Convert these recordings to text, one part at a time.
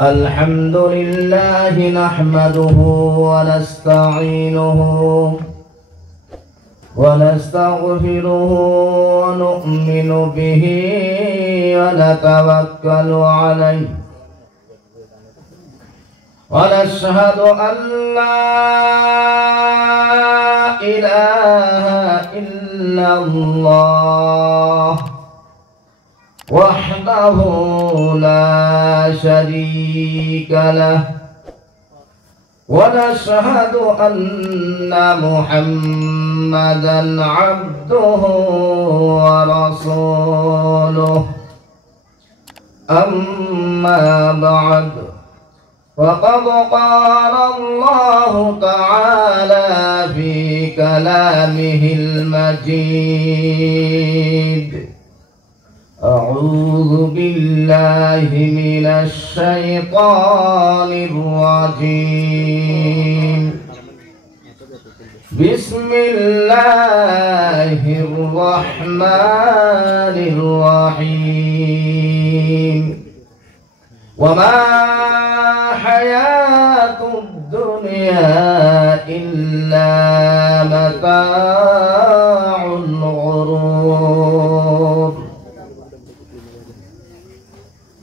الحمد لله نحمده ونستعينه ونستغفره ونؤمن به ونتوكل عليه ونشهد أن لا إله إلا الله وحده لا شريك له ونشهد أن محمدًا عبده ورسوله أما بعد فقد قال الله تعالى في كلامه المجيد أعوذ بالله من الشيطان الرجيم بسم الله الرحمن الرحيم وما حياة الدنيا إلا متاع الغرور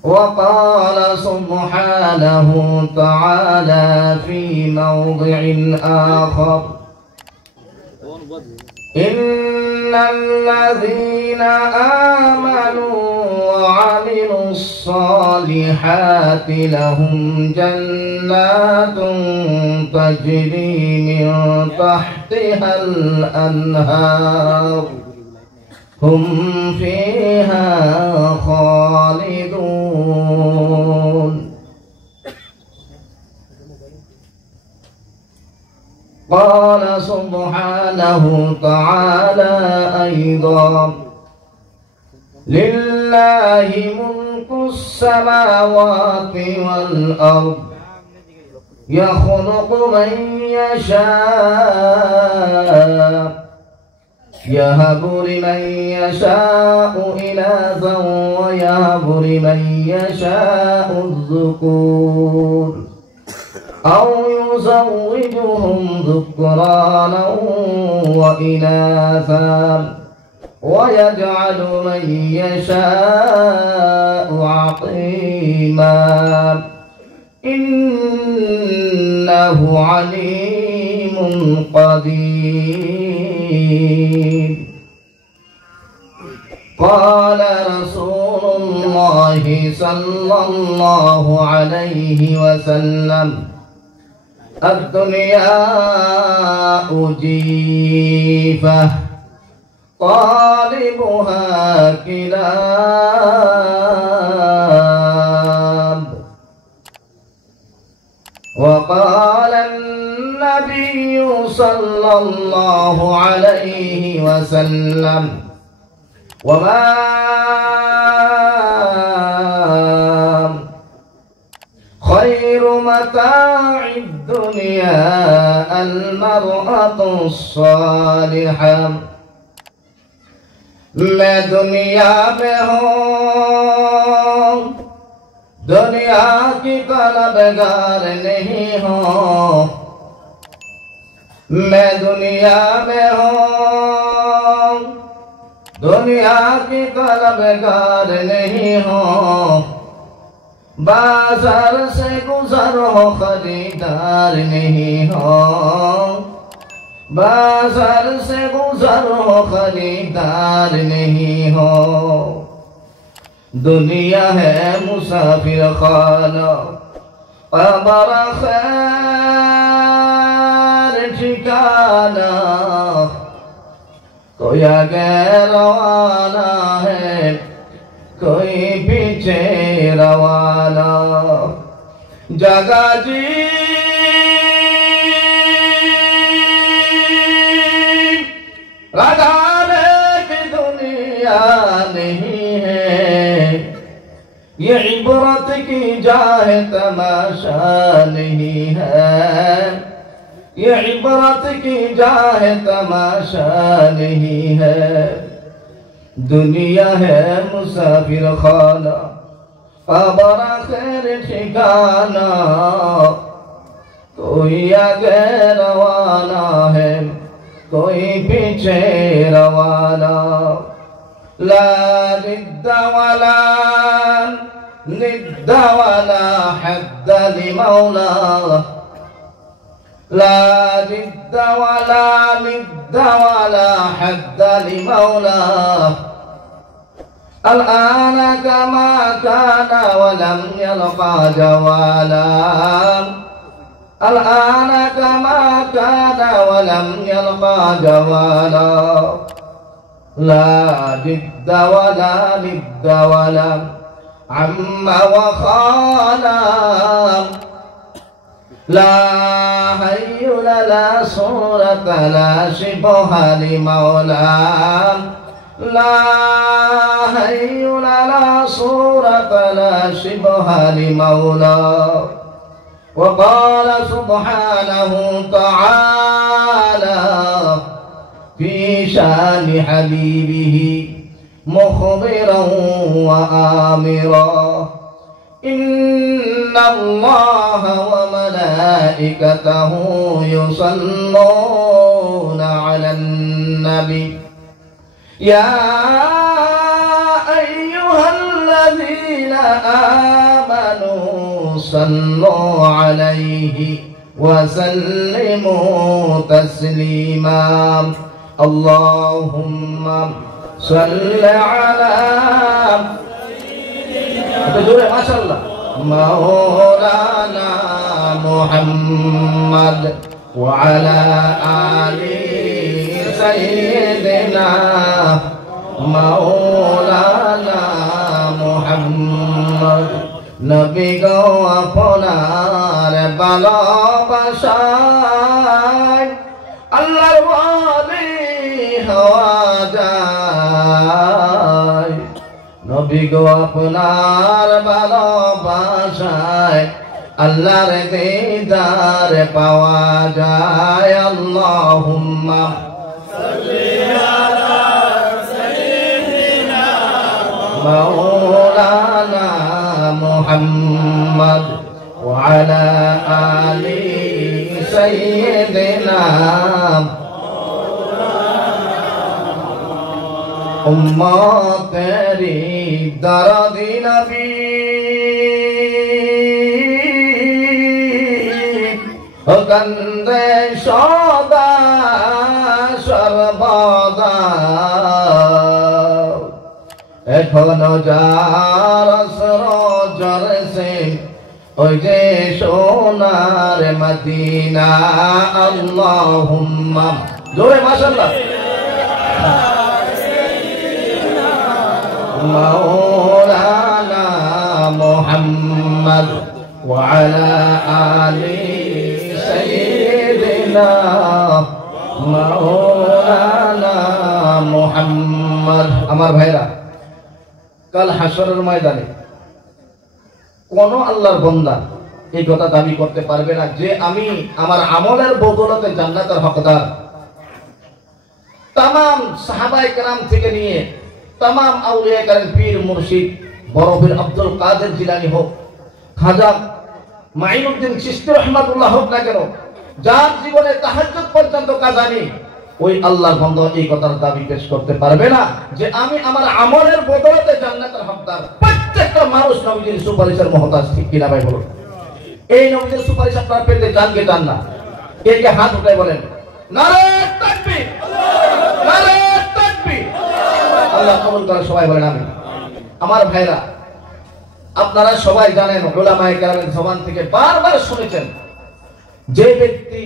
وقال سبحانه تعالى في موضع آخر إن الذين آمنوا وعملوا الصالحات لهم جنات تجري من تحتها الأنهار هم فيها خالدون قال سبحانه تعالى أيضا لله ملك السماوات والأرض يخلق من يشاء يهب لمن يشاء إناثا ويهب لمن يشاء الذكور أو يزوجهم ذكرانا وإناثا ويجعل من يشاء عقيما إنه عليم قدير قال رسول الله صلى الله عليه وسلم الدنيا أجيفة طالبها كلاب وقال النبي صلى الله عليه وسلم وما خير متاع الدنيا المرأة الصالحة मैं दुनिया में हूँ दुनिया की तलबगार नहीं हूँ मैं दुनिया में हूँ दुनिया की तलबगार नहीं हूँ बाजार से गुजर हो खरीदार नहीं हो बाजार से गुजर हो खरीदार नहीं हो दुनिया है मुसाफिर खाना कब्र खैर ठिकाना कोई आगे रवाना है कोई पीछे रवाना जगा जी लगाने की दुनिया नहीं है ये इबरत की जाए तमाशा नहीं है ये इबरत की जाए तमाशा नहीं है दुनिया है मुसाफिर खाना कब्र आखिर ठिकाना, कोई आगे रवाना है कोई पीछे रवाना। ला निद्द वला निद्द वला हद्द लिमौला, ला निद्द वला निद्द वला हद्द लिमौला। الآن كما كان ولم يلقى جوالا، الآن كما كان ولم يلقى جوالا. لا ضد ولا ند ولا عم وخالا، لا حي لا صورة لا شبه لمولى، لا حي لا صورة لا شبه لمولى. وقال سبحانه تعالى في شان حبيبه مخبرا وآمرا، إن الله وملائكته يصلون على النبي يا أيها الذين آمنوا صلوا عليه وسلموا تسليما. اللهم صل على ما شاء الله مولانا محمد وعلى آل سيدنا مولانا محمد। নবী গো আপনার ভালোবাসায় আল্লাহর ওয়ালি হওয়া যায়। নবী গো আপনার ভালোবাসায় আল্লাহর দিদার পাওয়া যায়। আল্লাহুম্মা সাল্লি আলা সাইয়্যিদিনা মাওলানা মুহাম্মদ ওয়া আলা আলি সাইয়্যিদিনা উম্মতেরি দরদি নবী গন্ধে সদা সর্বদা এখনো যার সরজরসে ওই যে সোনার মদিনা। আল্লাহুম্মা জোরে মাশাআল্লাহ মাওলানা মুহাম্মদ ওয়া আলা আলি সাইয়্যিদিনা মাওলানা মুহাম্মদ। আমার ভাইরা, কাল হাসরের ময়দানে কোন আল্লাহর বান্দা এই কথা দাবি করতে পারবে না যে আমি আমার আমলের বদৌলতে জান্নাতের হকদার। तमाम সাহাবায়ে কেরাম থেকে নিয়ে तमाम আউলিয়া কেরাম, পীর মুর্শিদ, বড় পীর আব্দুল কাদের জিলানী হোক, খাজা মাইনুদ্দিন চিশতি রাহমাতুল্লাহ হোক না কেন, যার জীবনে তাহাজ্জুদ পর্যন্ত কাজা নেই, ওই আল্লাহর বান্দা এই কথার দাবি পেশ করতে পারবে না যে আমি আমার আমলের বদৌলতে জান্নাতের হকদার। প্রত্যেকটা মানুষ নবীজির সুপারিশের মুহতাজ, ঠিক কিনা ভাই বলুন? এই নবীজির সুপারিশ আপনারা পেতে চান কি চান না? কে কে হাত উঠায় বলেন নারে তাকবীর, নারে তাকবীর। আল্লাহ কবুল করে, সবাই বলেন আমিন। আমার ভাইরা, আপনারা সবাই জানেন, উলামায়ে কেরামের জবান থেকে বারবার শুনেছেন, যে ব্যক্তি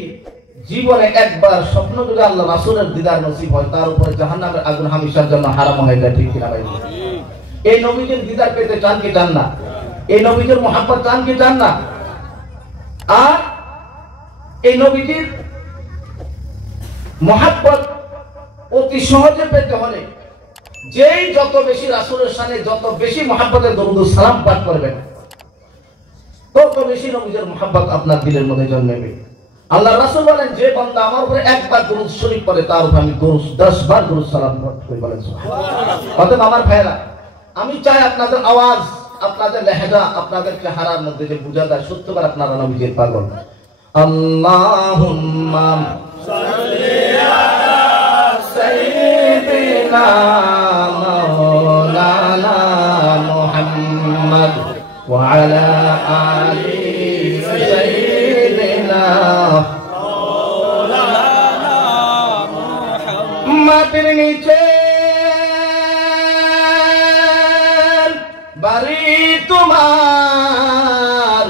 জীবনে একবার স্বপ্ন যদি আল্লাহ রাসূলের দিদার নসিব হয়, তার উপরে জাহান্নামের আগুন হামেশার জন্য হারাম হয়ে যায়, ঠিক কিনা ভাই? এই নবীজির দিদার পেতে চান কি চান না? এই নবীজির মহব্বত চান কি চান না? আর এই নবীজির মহব্বত অতি সহজে পেতে হলে যেই যত বেশি রাসূলের শানে যত বেশি মহব্বতের দরুদ ও সালাম পাঠ করবেন, তত বেশি নবীজির মহব্বত আপনার দিলের মধ্যে জন্মাবে। আল্লাহ রাসূল বলেন, যে বান্দা আমার উপরে একবার দরুদ শরীফ পড়ে, তার উপরে আমি 10 বার দরুদ সালাম পাঠ করি, বলেন সুবহানাল্লাহ। অতএব আমার ভাইরা, আমি চাই আপনাদের আওয়াজ আপনাদের লেহেজা, আপনাদের চেহারার মধ্যে যে বোঝা যায় সত্যকার আপনারা নবীজির পাগল। আল্লাহুম্মা সাল্লি আলা সাইয়্যিদিনা মাওলানা মুহাম্মদ ওয়া আলা আলি সাইয়্যিদিনা মাওলানা মুহাম্মদ। মাটির নিচে বাড়ি তোমার,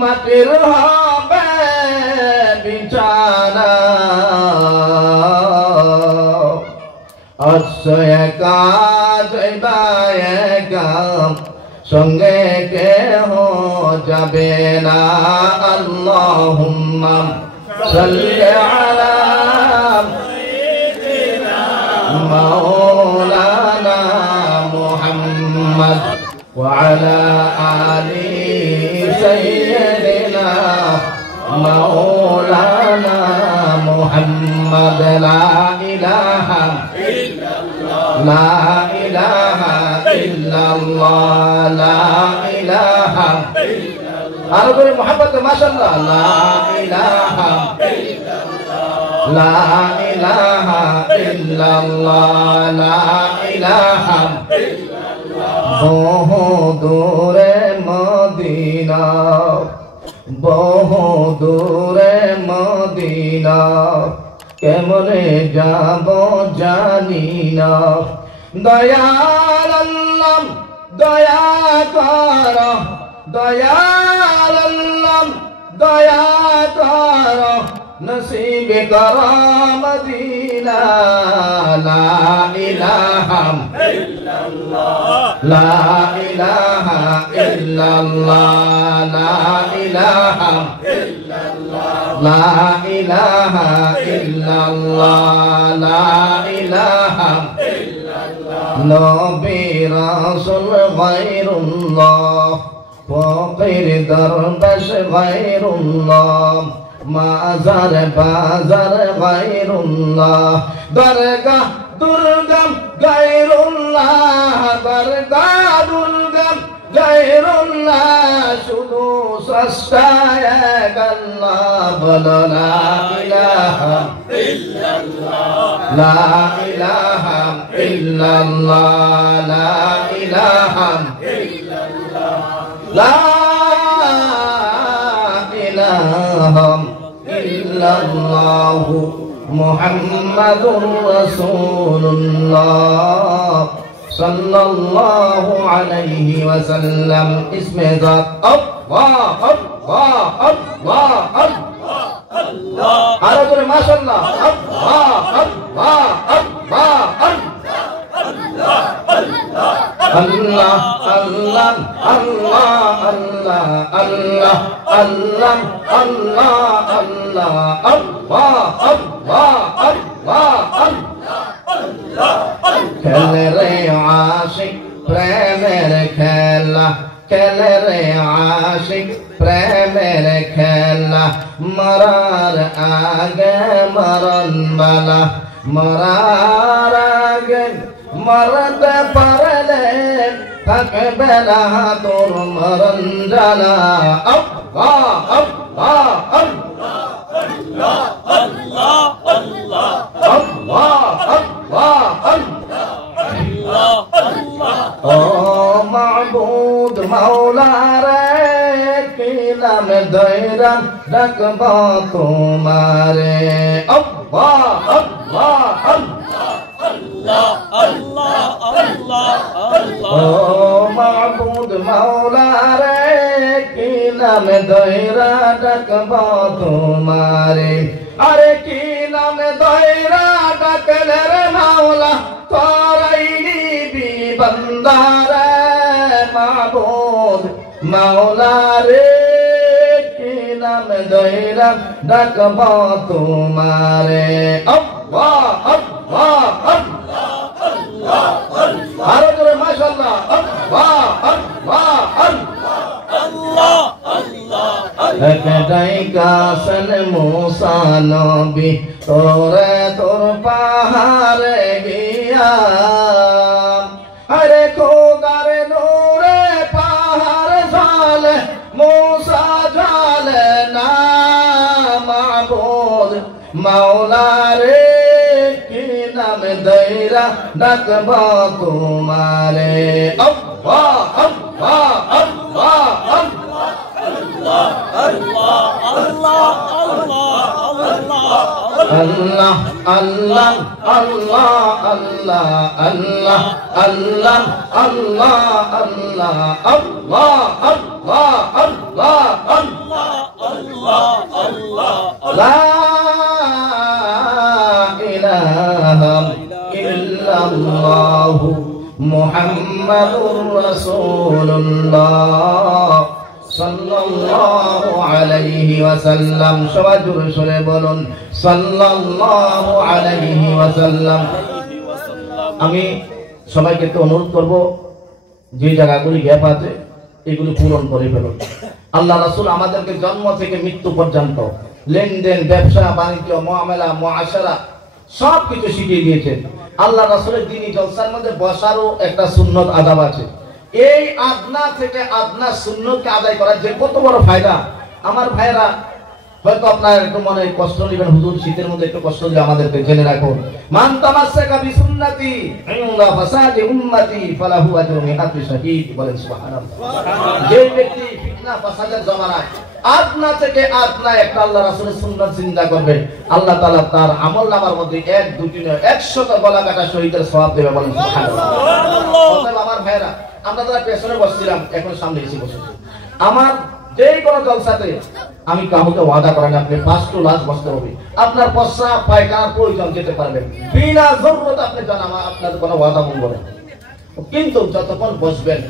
মাটির হবে বিছানা, একা যাইবা একা, সঙ্গে কেহ যাবে না। আল্লাহুম্মা সাল্লি আলা মাওলানা মুহাম্মদ ওয়া আলা আলি সাইয়্যিদিনা মাওলানা মুহাম্মদ। লা ইলাহা ইল্লাল্লাহ, লা ইলাহা ইল্লাল্লাহ, লা ইলাহা ইল্লাল্লাহ। আরো করে মুহাম্মদ মাশাআল্লাহ। লা ইলাহা ইল্লাল্লাহ, লা ইলাহা ইল্লাল্লাহ, লা ইলাহা ইল্লাল্লাহ। বহু দূরে মদিনা, বহু দূরে মদিনা, কেমনে যাব জানি না। দয়াল আল্লাহ দয়া কর, দয়াল আল্লাহ দয়া কর, নসিব কর মদিনা। লা ইলাহা ইল্লাল্লাহ, লা ইলাহা ইল্লাল্লাহ, লা ইলাহা ইল্লাল্লাহ, লা ইলাহা ইল্লাল্লাহ, লা ইলাহা ইল্লাল্লাহ। নবী রাসূল গায়রুল্লাহ, ফকির দরবেশ গায়রুল্লাহ, মাজার বাজার গায়রুল্লাহ, দরগাহ দুর্গম গায়রুল্লাহ, দরগাহ দুর্গম গায়রুল্লাহ। শুধু স্রষ্টা এক আল্লাহ, বলো লা ইলাহা ইল্লাল্লাহ, লা ইলাহা ইল্লাল্লাহ, লা ইলাহা ইল্লাল্লাহ, লা ইলাহা ইল্লাল্লাহ মুহাম্মাদুর রাসূলুল্লাহ সাল্লাল্লাহু আলাইহি ওয়াসাল্লাম। ইসমে জাত আল্লাহ আল্লাহ আল্লাহ আল্লাহ। আরো জোরে মাশাআল্লাহ। আল্লাহ আল্লাহ আল্লাহ আল্লাহ আল্লাহ আল্লাহ আল্লাহ আল্লাহ আল্লাহ আল্লাহ আল্লাহ আল্লাহ আল্লাহ আল্লাহ আল্লাহ। খেলে রে আশিক প্রেমের খেলা, খেলে রে আশিক প্রেমের খেলা, মরার আগে মরণ বালা, মরার আগে মরতে পারলে থাকবে না তোর মরণ জানা। আল্লাহ আল্লাহ আল্লাহ আল্লাহ আল্লাহ আল্লাহ আল্লাহ আল্লাহ আল্লাহ। ও মাবুদ মাওলা রে, কি নাম দয়রা ডাকব তোমারে। আল্লাহ আল্লাহ আল্লাহ আল্লাহ আল্লাহ আল্লাহ। ও মাবুদ মাওলা রে, কি নাম দয়রা ডাকব তোমারে। আরে কি নাম দয়রা ডাকলে রে মাওলা, তোরাই নিবি বান্দারে। মাবুদ মাওলা রে, কি নাম দয়রা ডাকব তোমারে। আল্লাহ আল্লাহ আল্লাহ আল্লাহ আল্লাহ। আরো জোরে মাশাআল্লাহ। আল্লাহ আল্লাহ আল্লাহ আল্লাহ আল্লাহ। একটাই কাসন মুসা নবী, তোরে তোর পাহাড়ে গিয়া, আরে খোদার নূরে পা ডাকবো তোমারে আল্লাহ আল্লাহ আল্লাহ আল্লাহ আল্লাহ আল্লাহ আল্লাহ আল্লাহ আল্লাহ আল্লাহ আল্লাহ আল্লাহ আল্লাহ আল্লাহ আল্লাহ আল্লাহ আল্লাহ লা ইলাহা ইল্লাল্লাহ মুহাম্মাদুর রাসূলুল্লাহ সাল্লাল্লাহু আলাইহি ওয়াসাল্লাম। সবাই জোরে সরে বলুন সাল্লাল্লাহু আলাইহি ওয়াসাল্লাম। আমি সবাইকে তো অনুরোধ করব যে জায়গাগুলি গ্যাপ আছে এগুলো পূরণ করে ফেলুন। আল্লাহ রাসূল আমাদেরকে জন্ম থেকে মৃত্যু পর্যন্ত লেনদেন, ব্যবসা বাণিজ্য, মুআমালা, মুআশারা সব কিছু শিখিয়ে দিয়েছেন। আল্লাহ রাসূলের দ্বীনি জলসার মধ্যে বসারও একটা সুন্নত আদাব আছে। এই আদনা থেকে আদনা সুন্নতকে আদায় করার যে কত বড় ফায়দা। আমার ভাইরা হয়তো আপনার একটু মনে কষ্ট নেবেন, হুজুর শীতের মধ্যে একটু কষ্ট দিলে আমাদেরকে জেনে রাখুন। মান তামাসসাকা বিসুন্নতি ইনদা ফাসাদি উম্মতি ফালাহু আজরু মিআতি শাহীদ। বলেন সুবহানাল্লাহ। যে ব্যক্তি ফিতনা ফাসাদের জমানায় আদনা থেকে আদনা একটা আল্লাহ রাসূলের সুন্নাত জিন্দা করবে, আল্লাহ তাআলা তার আমলনামার মধ্যে 1 2 3 100 গলা কাটা শহীদের সওয়াব দেবে। বলেন সুবহানাল্লাহ। সুবহানাল্লাহ। আমার ভাইরা, আমরা যারা পেছনে বসছিলাম এখন সামনে এসে বসেছি। আমার যেই কোনো জলসাতে আমি কাউকে ওয়াদা করেন আপনি ফার্স্ট টু লাস্ট বসতে হবে। আপনার প্রস্রাব পায়খানার প্রয়োজন যেতে পারবেন বিনা জরুরত, আপনি জানামা আপনার কোনো ওয়াদা ভঙ্গ না। কিন্তু যতক্ষণ বসবেন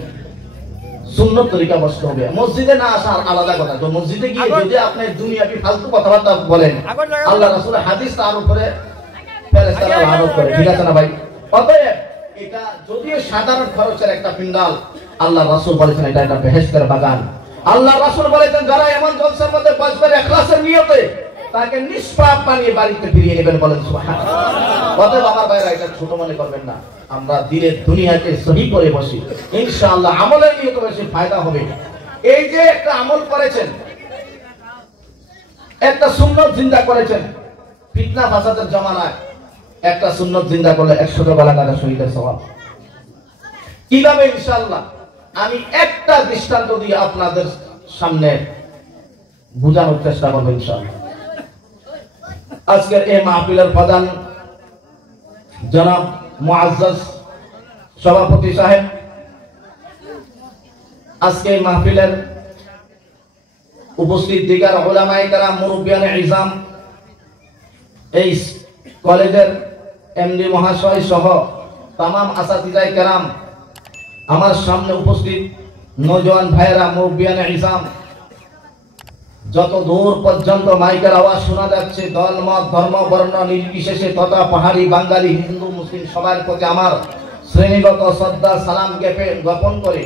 সুন্নত তরিকা বসতে হবে। মসজিদে না আসার আলাদা কথা, তো মসজিদে গিয়ে যদি আপনি দুনিয়াবি ফালতু কথাবার্তা বলেন আল্লাহ রাসূলের হাদিস তার উপরে ফেরেশতারা লানত করে। ঠিক আছে না ভাই? অতএব এটা যদিও সাধারণ খরচের একটা পিন্ডাল, আল্লাহ রাসূল বলেছেন এটা একটা বেহেশতের বাগান। আল্লাহ রাসূল বলেছেন যারা এমন জলসার মধ্যে বসবে ইখলাসের নিয়তে তাকে নিষ্পাপ বানিয়ে বাড়িতে ফিরিয়ে নেবেন। বলেন সুবহানাল্লাহ। অতএব আমার ভাইরা এটা ছোট মনে করবেন না, আমরা দিনের দুনিয়াকে সহি করে বসি, ইনশাআল্লাহ আমলের নিয়তে বেশি ফায়দা হবে। এই যে একটা আমল করেছেন, একটা সুন্নাত জিন্দা করেছেন, ফিতনা ফাসাদের জামানায় একটা সুন্নাত জিন্দা করলে 100 গলা কাটা শহীদের সওয়াব। কিভাবে? ইনশাআল্লাহ আমি একটা দৃষ্টান্ত দিয়ে আপনাদের সামনে বোঝানোর চেষ্টা করব ইনশাআল্লাহ। আজকের এই মাহফিলের প্রধান জনাব মুআজ্জাজ সভাপতি সাহেব, আজকে এই মাহফিলের উপস্থিত দিগার উলামায়ে কেরাম, মুরব্বিয়ানে ইজাম, এই কলেজের এমডি মহাশয় সহ তামাম আসাতিজায়ে কেরাম, আমার সামনে উপস্থিত নওজোয়ান ভাইয়েরা, মুরব্বিয়ানে ইজাম, যত দূর পর্যন্ত মাইকের আওয়াজ শোনা যাচ্ছে, দল মত ধর্ম বর্ণ নির্বিশেষে তথা পাহাড়ি বাঙালি হিন্দু মুসলিম সবার প্রতি আমার শ্রেণীগত শ্রদ্ধা সালাম জ্ঞাপন করে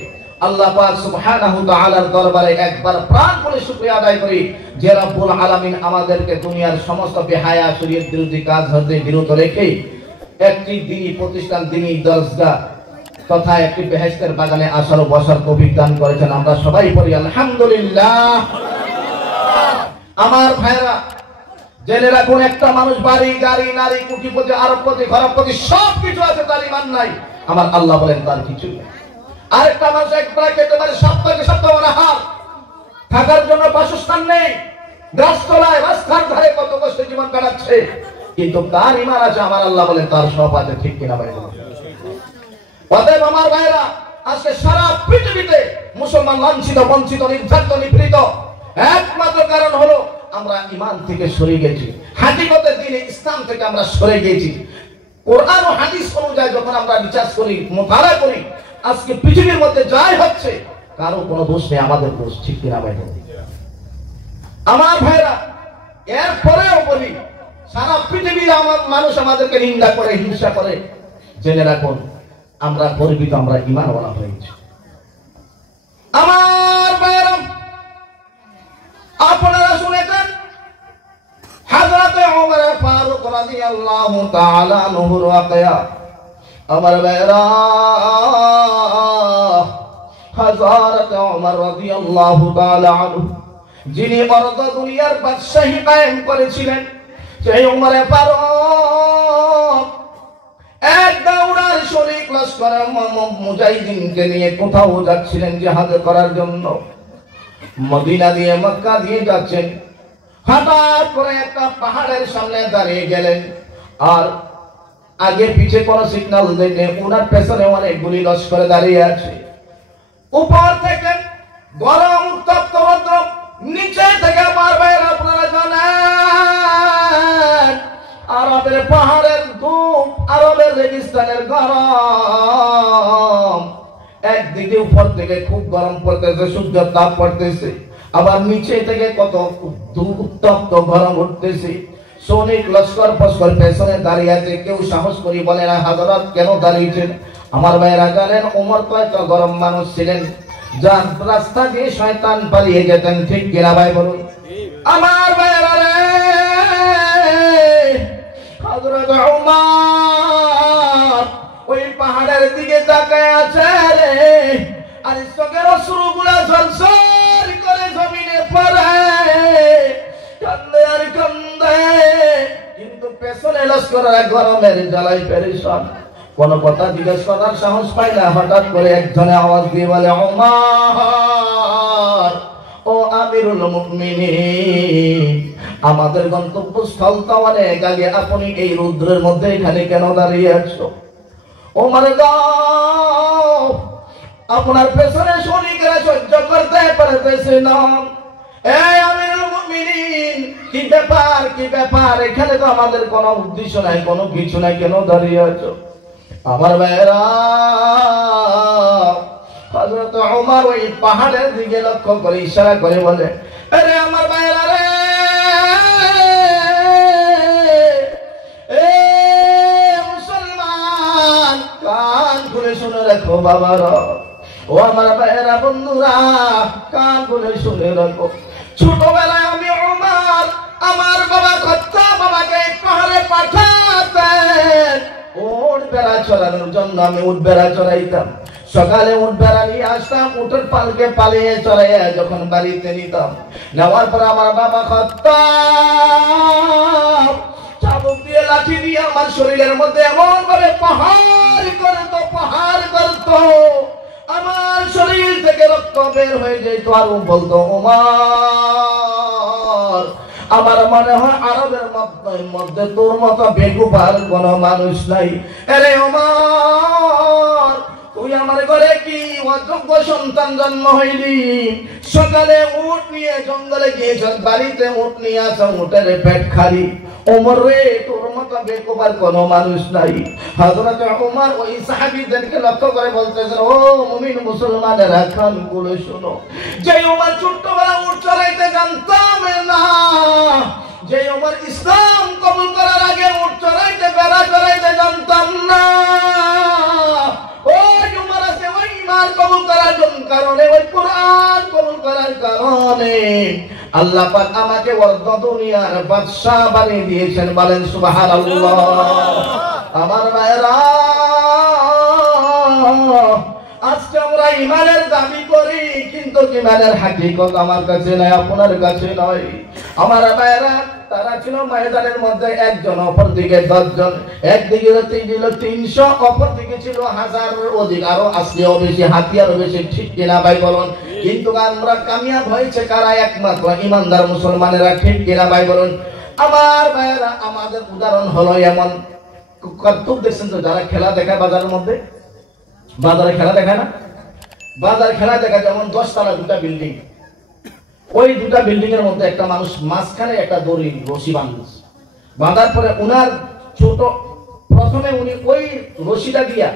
আল্লাহ পাক সুবহানাহু তাআলার দরবারে একবার প্রাণ খুলে শুকরিয়া আদায় করি যে রব্বুল আলামিন আমাদেরকে দুনিয়ার সমস্ত বেহায়া শরীয়ত বিরোধী কাজ হতে বিরত রেখে একটি দ্বীনি প্রতিষ্ঠান, দ্বীনি দরসগাহ তথা একটি বেহেশতের বাগানে আসার ও বসার তৌফিক দান করেছেন। আমরা সবাই পড়ি আলহামদুলিল্লাহ। আমার ভাইরা জেনে রাখুন, একটা মানুষ বাড়ি গাড়ি নারী কোটিপতি আরবপতি ঘরপতি সব কিছু আছে, তার ঈমান নাই। আমার আল্লাহ বলেন তার কিছু নেই। আরেকটা মানুষ একবার খেতে পারে সপ্তাহে সপ্তাহ আহার, থাকার জন্য বাসস্থান নেই, গাছতলায় রাস্তার ধারে কত কষ্টে জীবন কাটাচ্ছে, কিন্তু তার ঈমান আছে। আমার আল্লাহ বলেন তার সব আছে। ঠিক কিনা ভাই? অতএব আমার ভাইরা, আজকে সারা পৃথিবীতে মুসলমান লাঞ্ছিত, বঞ্চিত, নির্যাতিত, নিপীড়িত, একমাত্র কারণ হলো আমরা ঈমান থেকে সরে গেছি, হাকিকতে দ্বীনে ইসলাম থেকে আমরা সরে গেছি। কোরআন ও হাদিস অনুযায়ী যখন আমরা বিচার করি, মোতালা করি, আজকে পৃথিবীর মধ্যে যাই হচ্ছে কারো কোনো দোষ নেই, আমাদের দোষ। ঠিক কিনা ভাই? আমার ভাইরা, এরপরেও বলি সারা পৃথিবীর মানুষ আমাদেরকে নিন্দা করে, হিংসা করে, জেনে রাখুন আমরা গর্বিত, আমরা ঈমানওয়ালা হয়েছি। আমার ভাইরা, আপনারা শুনেছেন হযরত ওমর ফারুক রাদিয়াল্লাহু তাআলা আনহুর ওয়াকিয়া। আমার ভাইরা, হযরত ওমর রাদিয়াল্লাহু তাআলা আনহু যিনি অর্ধ দুনিয়ার বাদশাহী কায়েম করেছিলেন, সেই ওমর ফারুক এক দাউড়ার শরীক লস্কর মুজাহিদিনকে নিয়ে কোথাও যাচ্ছিলেন জিহাদ করার জন্য। মদিনা দিয়ে মক্কা দিয়ে যাচ্ছেন, হঠাৎ করে একটা পাহাড়ের সামনে দাঁড়িয়ে গেলেন। আর আগে পিছে কোনো সিগন্যাল দেয়নি, ওনার পেছনে অনেকগুলি লস্কর দাঁড়িয়ে আছে। উপর থেকে গরম উত্তপ্ত রৌদ্র, নিচে থেকে মারবে। আপনারা জানেন আরবের পাহাড়ের ধূপ, আরবের রেগিস্তানের গরম, একদিকে উপর থেকে খুব গরম পড়তেছে, সূর্য তাপ পড়তেছে, আবার নিচে থেকে কত উত্তপ্ত গরম উঠতেছে। সৈনিক লস্কর পস্কর পেছনে দাঁড়িয়ে আছে। কেউ সাহস করি বলে না, হযরত কেন দাঁড়িয়েছেন? আমার ভাইয়েরা জানেন ওমর তো এত গরম মানুষ ছিলেন, যার রাস্তা দিয়ে শয়তান পালিয়ে যেতেন, ঠিক কিনা ভাই বলুন? আমার ভাইয়েরা রে, হযরত ওমর ওই পাহাড়ের দিকে তাকায় আছে রে, আর চোখের অশ্রুগুলা ঝলসর করে জমিনে পড়ে, কান্দে আর কান্দে। কিন্তু পেছনে লস্কররা গরমের জ্বালায় পেরেশান, কোন কথা জিজ্ঞেস করার সাহস পায় না। হঠাৎ করে একজনে আওয়াজ দিয়ে বলে, ওমর, ও আমিরুল মুমিনিন, আমাদের গন্তব্যস্থল তো অনেক আগে, আপনি এই রৌদ্রের মধ্যে এখানে কেন দাঁড়িয়ে আছো? ওমর গো, আপনার পেছনে সৈনিকেরা সহ্য করতে পারতেছে না। এই আমিরুল মুমিনিন, কি ব্যাপার, কি ব্যাপার? এখানে তো আমাদের কোনো উদ্দেশ্য নাই, কোনো কিছু নাই, কেন দাঁড়িয়ে আছো? আমার ভাইয়েরা, হযরত ওমর ওই পাহাড়ের দিকে লক্ষ্য করে ইশারা করে বলে, আরে আমার ভাইয়েরা রে, মুসলমান, কান খুলে শুনে রাখো বাবারা, ও আমার ভাইয়েরা, বন্ধুরা, কান খুলে শুনে রাখো। ছোটবেলায় আমি ওমর, আমার বাবা খাত্তাব বাবাকে পাহাড়ে পাঠাতেন উট বেড়া চড়ানোর জন্য। আমি উট বেড়া চড়াইতাম, সকালে উট বেড়া নিয়ে আসতাম, উটের পালকে পালিয়ে চড়াইয়া যখন বাড়িতে নিতাম, নেওয়ার পর আমার বাবা খাত্তাব চাবুক দিয়ে লাঠি দিয়ে আমার শরীরের মধ্যে এমন ভাবে পাহাড় করতো, আমার শরীর থেকে রক্ত বের হয়ে যেত। আর বলতো, ওমর, আমার মনে হয় আরবের মধ্যে তোর মতো বেকুবার কোন মানুষ নাই। আরে ওমর, তুই আমার ঘরে কি অযোগ্য সন্তান জন্ম হইলি? সকালে উট নিয়ে জঙ্গলে গিয়েছ, বাড়িতে উট নিয়ে আসো, উটের পেট খালি। ওমর রে, তোর মতো বেকুবার কোন মানুষ নাই। হযরত ওমর ওই সাহাবীদেরকে লক্ষ্য করে বলতেছেন, ও মুমিন মুসলমানেরা, কান খুলে শোনো, যে ওমর ছোট্টবেলা উট চড়াইতে জানতাম না, যে ওমর ইসলাম কবুল করার আগে উট চড়াইতে, বেড়া চড়াইতে জানতাম না, ওই ওমর আছে ওই ঈমান কবুল করার কারণে, ওই কোরআন কবুল করার কারণে আল্লাহ পাক আমাকে অর্ধ দুনিয়ার বাদশা বানিয়ে দিয়েছেন। বলেন সুবহানাল্লাহ। আমার ভাইরা, আজকে আমরা ঈমানের দাবি করি, কিন্তু ঈমানের হাকিকত আমার কাছে নাই, আপনার কাছে নয়। আমার ভাইরা, তারা ছিল ময়দানের মধ্যে একজন, অপর দিকে 10 জন, একদিকে ছিল 300, অপর দিকে ছিল 1000 অধিক, আরো আসলেও বেশি, হাতিয়ারও বেশি, ঠিক কিনা ভাই বলুন? কিন্তু আমরা কামিয়াব হয়েছে কারা? একমাত্র ইমানদার মুসলমানেরা, ঠিক কিনা ভাই বলুন? আমার ভাইরা, আমাদের উদাহরণ হলো এমন, কত দেখছেন তো, যারা খেলা দেখায় বাজারের মধ্যে, বাজারে খেলা দেখায় না, বাজারে খেলা দেখায় যেমন 10 তলা 2টা বিল্ডিং, ওই 2টা বিল্ডিং এর মধ্যে একটা মানুষ মাঝখানে একটা দড়ি রশি বাঁধছে, বাঁধার পরে উনার ছোট, প্রথমে উনি ওই রশিটা দিয়া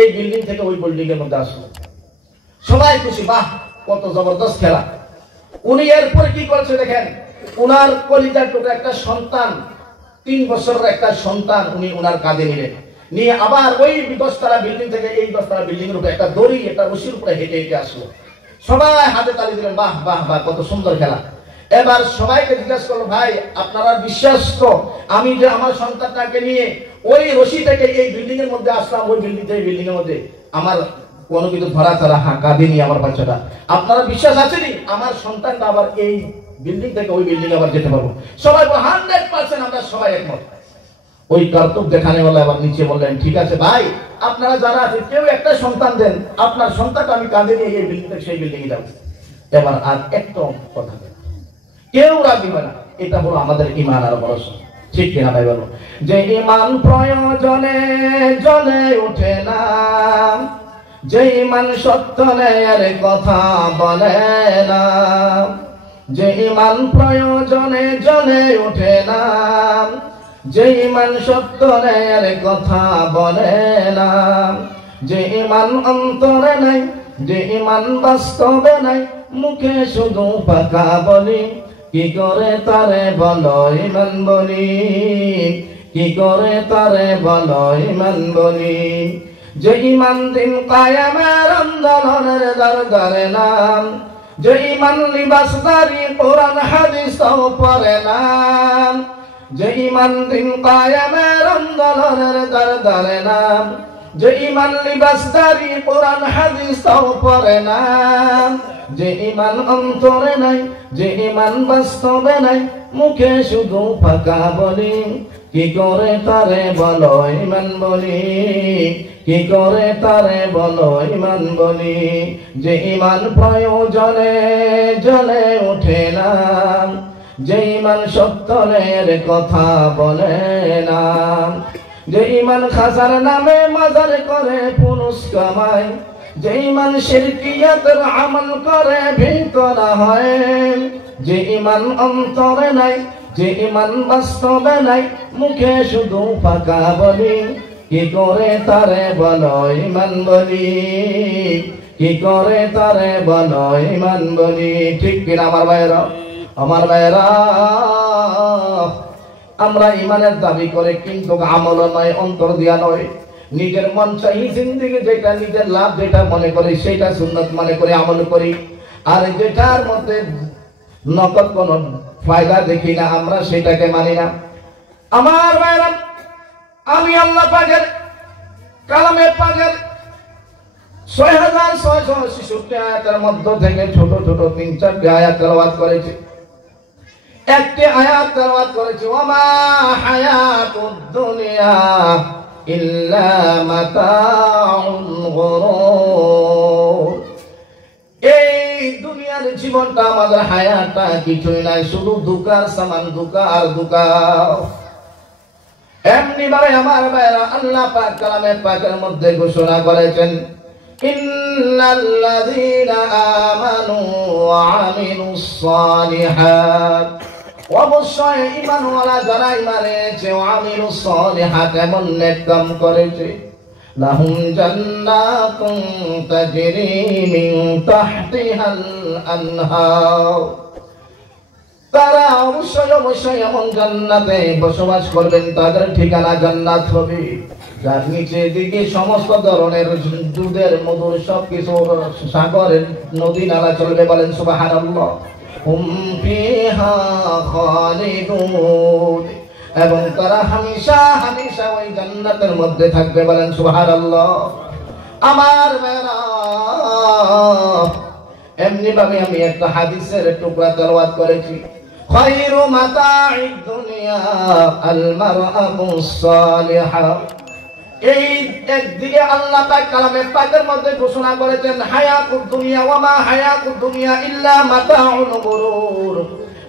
এই বিল্ডিং থেকে ওই বিল্ডিং এর মধ্যে আসলো, সবাই খুশি, বাহ কত জবরদস্ত খেলা। উনি এরপরে কি করেছে দেখেন, উনার কলিজার টুকরা একটা সন্তান, 3 বছরের একটা সন্তান উনি উনার কাঁধে নিলেন, নিয়ে আবার ওই 10 তলা বিল্ডিং থেকে এই 10 তলা বিল্ডিং এর উপরে একটা দড়ি, একটা রশির উপরে হেঁটে হেঁটে আসলো, সবাই হাতে তালি দিলেন, বাহ বাহ বাহ, কত সুন্দর খেলা। এবার সবাইকে জিজ্ঞাসা করলো, ভাই আপনারা বিশ্বাস তো, আমি যে আমার সন্তানটাকে নিয়ে ওই রশি থেকে এই বিল্ডিং এর মধ্যে আসলাম, ওই বিল্ডিং থেকে বিল্ডিং এর মধ্যে আমার কোনো কিছু ধরা ছাড়া কাঁদিনি আমার বাচ্চাটা, আপনারা বিশ্বাস আছেনি আমার সন্তানটা আবার এই বিল্ডিং থেকে ওই বিল্ডিং আবার যেতে পারবো? সবাই 100% আমরা সবাই একমত। ওই কার্তুক দেখানে বলে আবার নিচে বললেন, ঠিক আছে ভাই, আপনারা যারা আছে কেউ একটা সন্তান দেন, আপনার সন্তানটা আমি কাঁধে নিয়ে এই বিল্ডিং সেই বিল্ডিংয়ে যাবো। এবার আর একটা কথা কেউ রাজি হয় না। এটা হলো আমাদের ইমান আর ভরসা, ঠিক কিনা ভাই বলো? যে ইমান প্রয়োজনে জ্বলে ওঠে না, যে ইমান সত্য নেয়ার কথা বলে না, যে ইমান প্রয়োজনে জ্বলে ওঠে না, যে ইমান সত্য নেয়ার কথা বলে না, যে ইমান অন্তরে নাই, যে ইমান বাস্তবে নাই, মুখে শুধু পাকা বলি, কি করে তারে বলো ইমান বলি, কি করে তারে বলো ইমান বলি। যে ইমান দিন কায়ামের আন্দোলনের দরকারে নাম, যে ইমান লিবাসদারি কোরআন হাদিস পড়ে নাম, যে ইমান দিন কায়ামের আন্দোলনের দরকারে নাম, যে ইমান লিবাসদারি কোরআন হাদিস পড়ে নাম, যে ইমান অন্তরে নাই, যে ইমান বাস্তবে নাই, মুখে শুধু ফাঁকা বলি, কি করে তারে বলো ইমান বলি, কি করে তারে বলো ইমান বলি। যে ইমান প্রয়োজনে জ্বলে ওঠে না, যে ইমান সত্যের কথা বলে না, যে ইমান খাসার নামে মাজার করে পুরুষ কামায়, যে ইমান শিরকিয়াতের আমল করে ভিতর হয়, যে ইমান অন্তরে নাই, যে ইমান বাস্তবে নাই, মুখে শুধু ফাঁকা বলি, কি করে তারে বলো ইমান বলি, কি করে তারে বলো ইমান বলি। ঠিক কিনা আমার ভাইরা? আমার ভাইরা, আমরা ইমানের দাবি করে কিন্তু আমল নয়, অন্তর দিয়া নয়, নিজের মন চাই জিন্দিগি যেটা নিজের লাভ যেটা মনে করি সেটা সুন্নত মনে করে আমল করি, আর যেটার মধ্যে নকল কোনো ফায়দা দেখি না আমরা সেটাকে মানি না। আমার ভাইরা, আমি আল্লাহ পাকের কালামে পাকের 6666 আয়াতের মধ্য থেকে ছোট ছোট 3-4টি আয়াত তেলাওয়াত করেছি। একটি আয়াত তেলাওয়াত করেছি, ওমা হায়াতুদ দুনিয়া ইল্লা মাতাউল গুরুর। এই দুনিয়ার জীবনটা, আমাদের হায়াতটা কিছুই নাই, শুধু দুকার সামান, দুকা আর দুকা। এমনি ভাবে আমার ভাইরা, আল্লাহ পাক কালামে পাকের মধ্যে ঘোষণা করেছেন, ইন্নাল্লাযীনা আমানু ওয়া আমিলুস সালিহাত, অবশ্যই ঈমানওয়ালা যারা ঈমান এনেছে, ওয়া আমিলুস সালিহাত এমন নেক কাম করেছে, লাহুম জান্নাতুন তাজরি মিন তাহতিহাল আনহার, তারা অবশ্যই অবশ্যই এমন জান্নাতে বসবাস করবেন, তাদের ঠিকানা জান্নাত হবে, যার নিচে দিকে সমস্ত ধরনের দুধের মধুর সবকিছু সাগরের নদী নালা চলবে। বলেন সুবহানাল্লাহ। হুম ফিহা খালিদুন, এবং তারা হামেশা হামেশা ওই জান্নাতের মধ্যে থাকবে। বলেন সুবহানাল্লাহ। আমার ভাইরা, এমনি ভাবে আমি একটা হাদিসের টুকরা তেলাওয়াত করেছি, খায়রু মাতাঈদ দুনিয়া আল মারআতুস সালিহা। এই একদিকে আল্লাহ পাক কালামে পাকের মধ্যে ঘোষণা করেছেন, হায়াতুদ দুনিয়া ওয়া মা হায়াতুদ দুনিয়া ইল্লা মাতাউল গুরুর।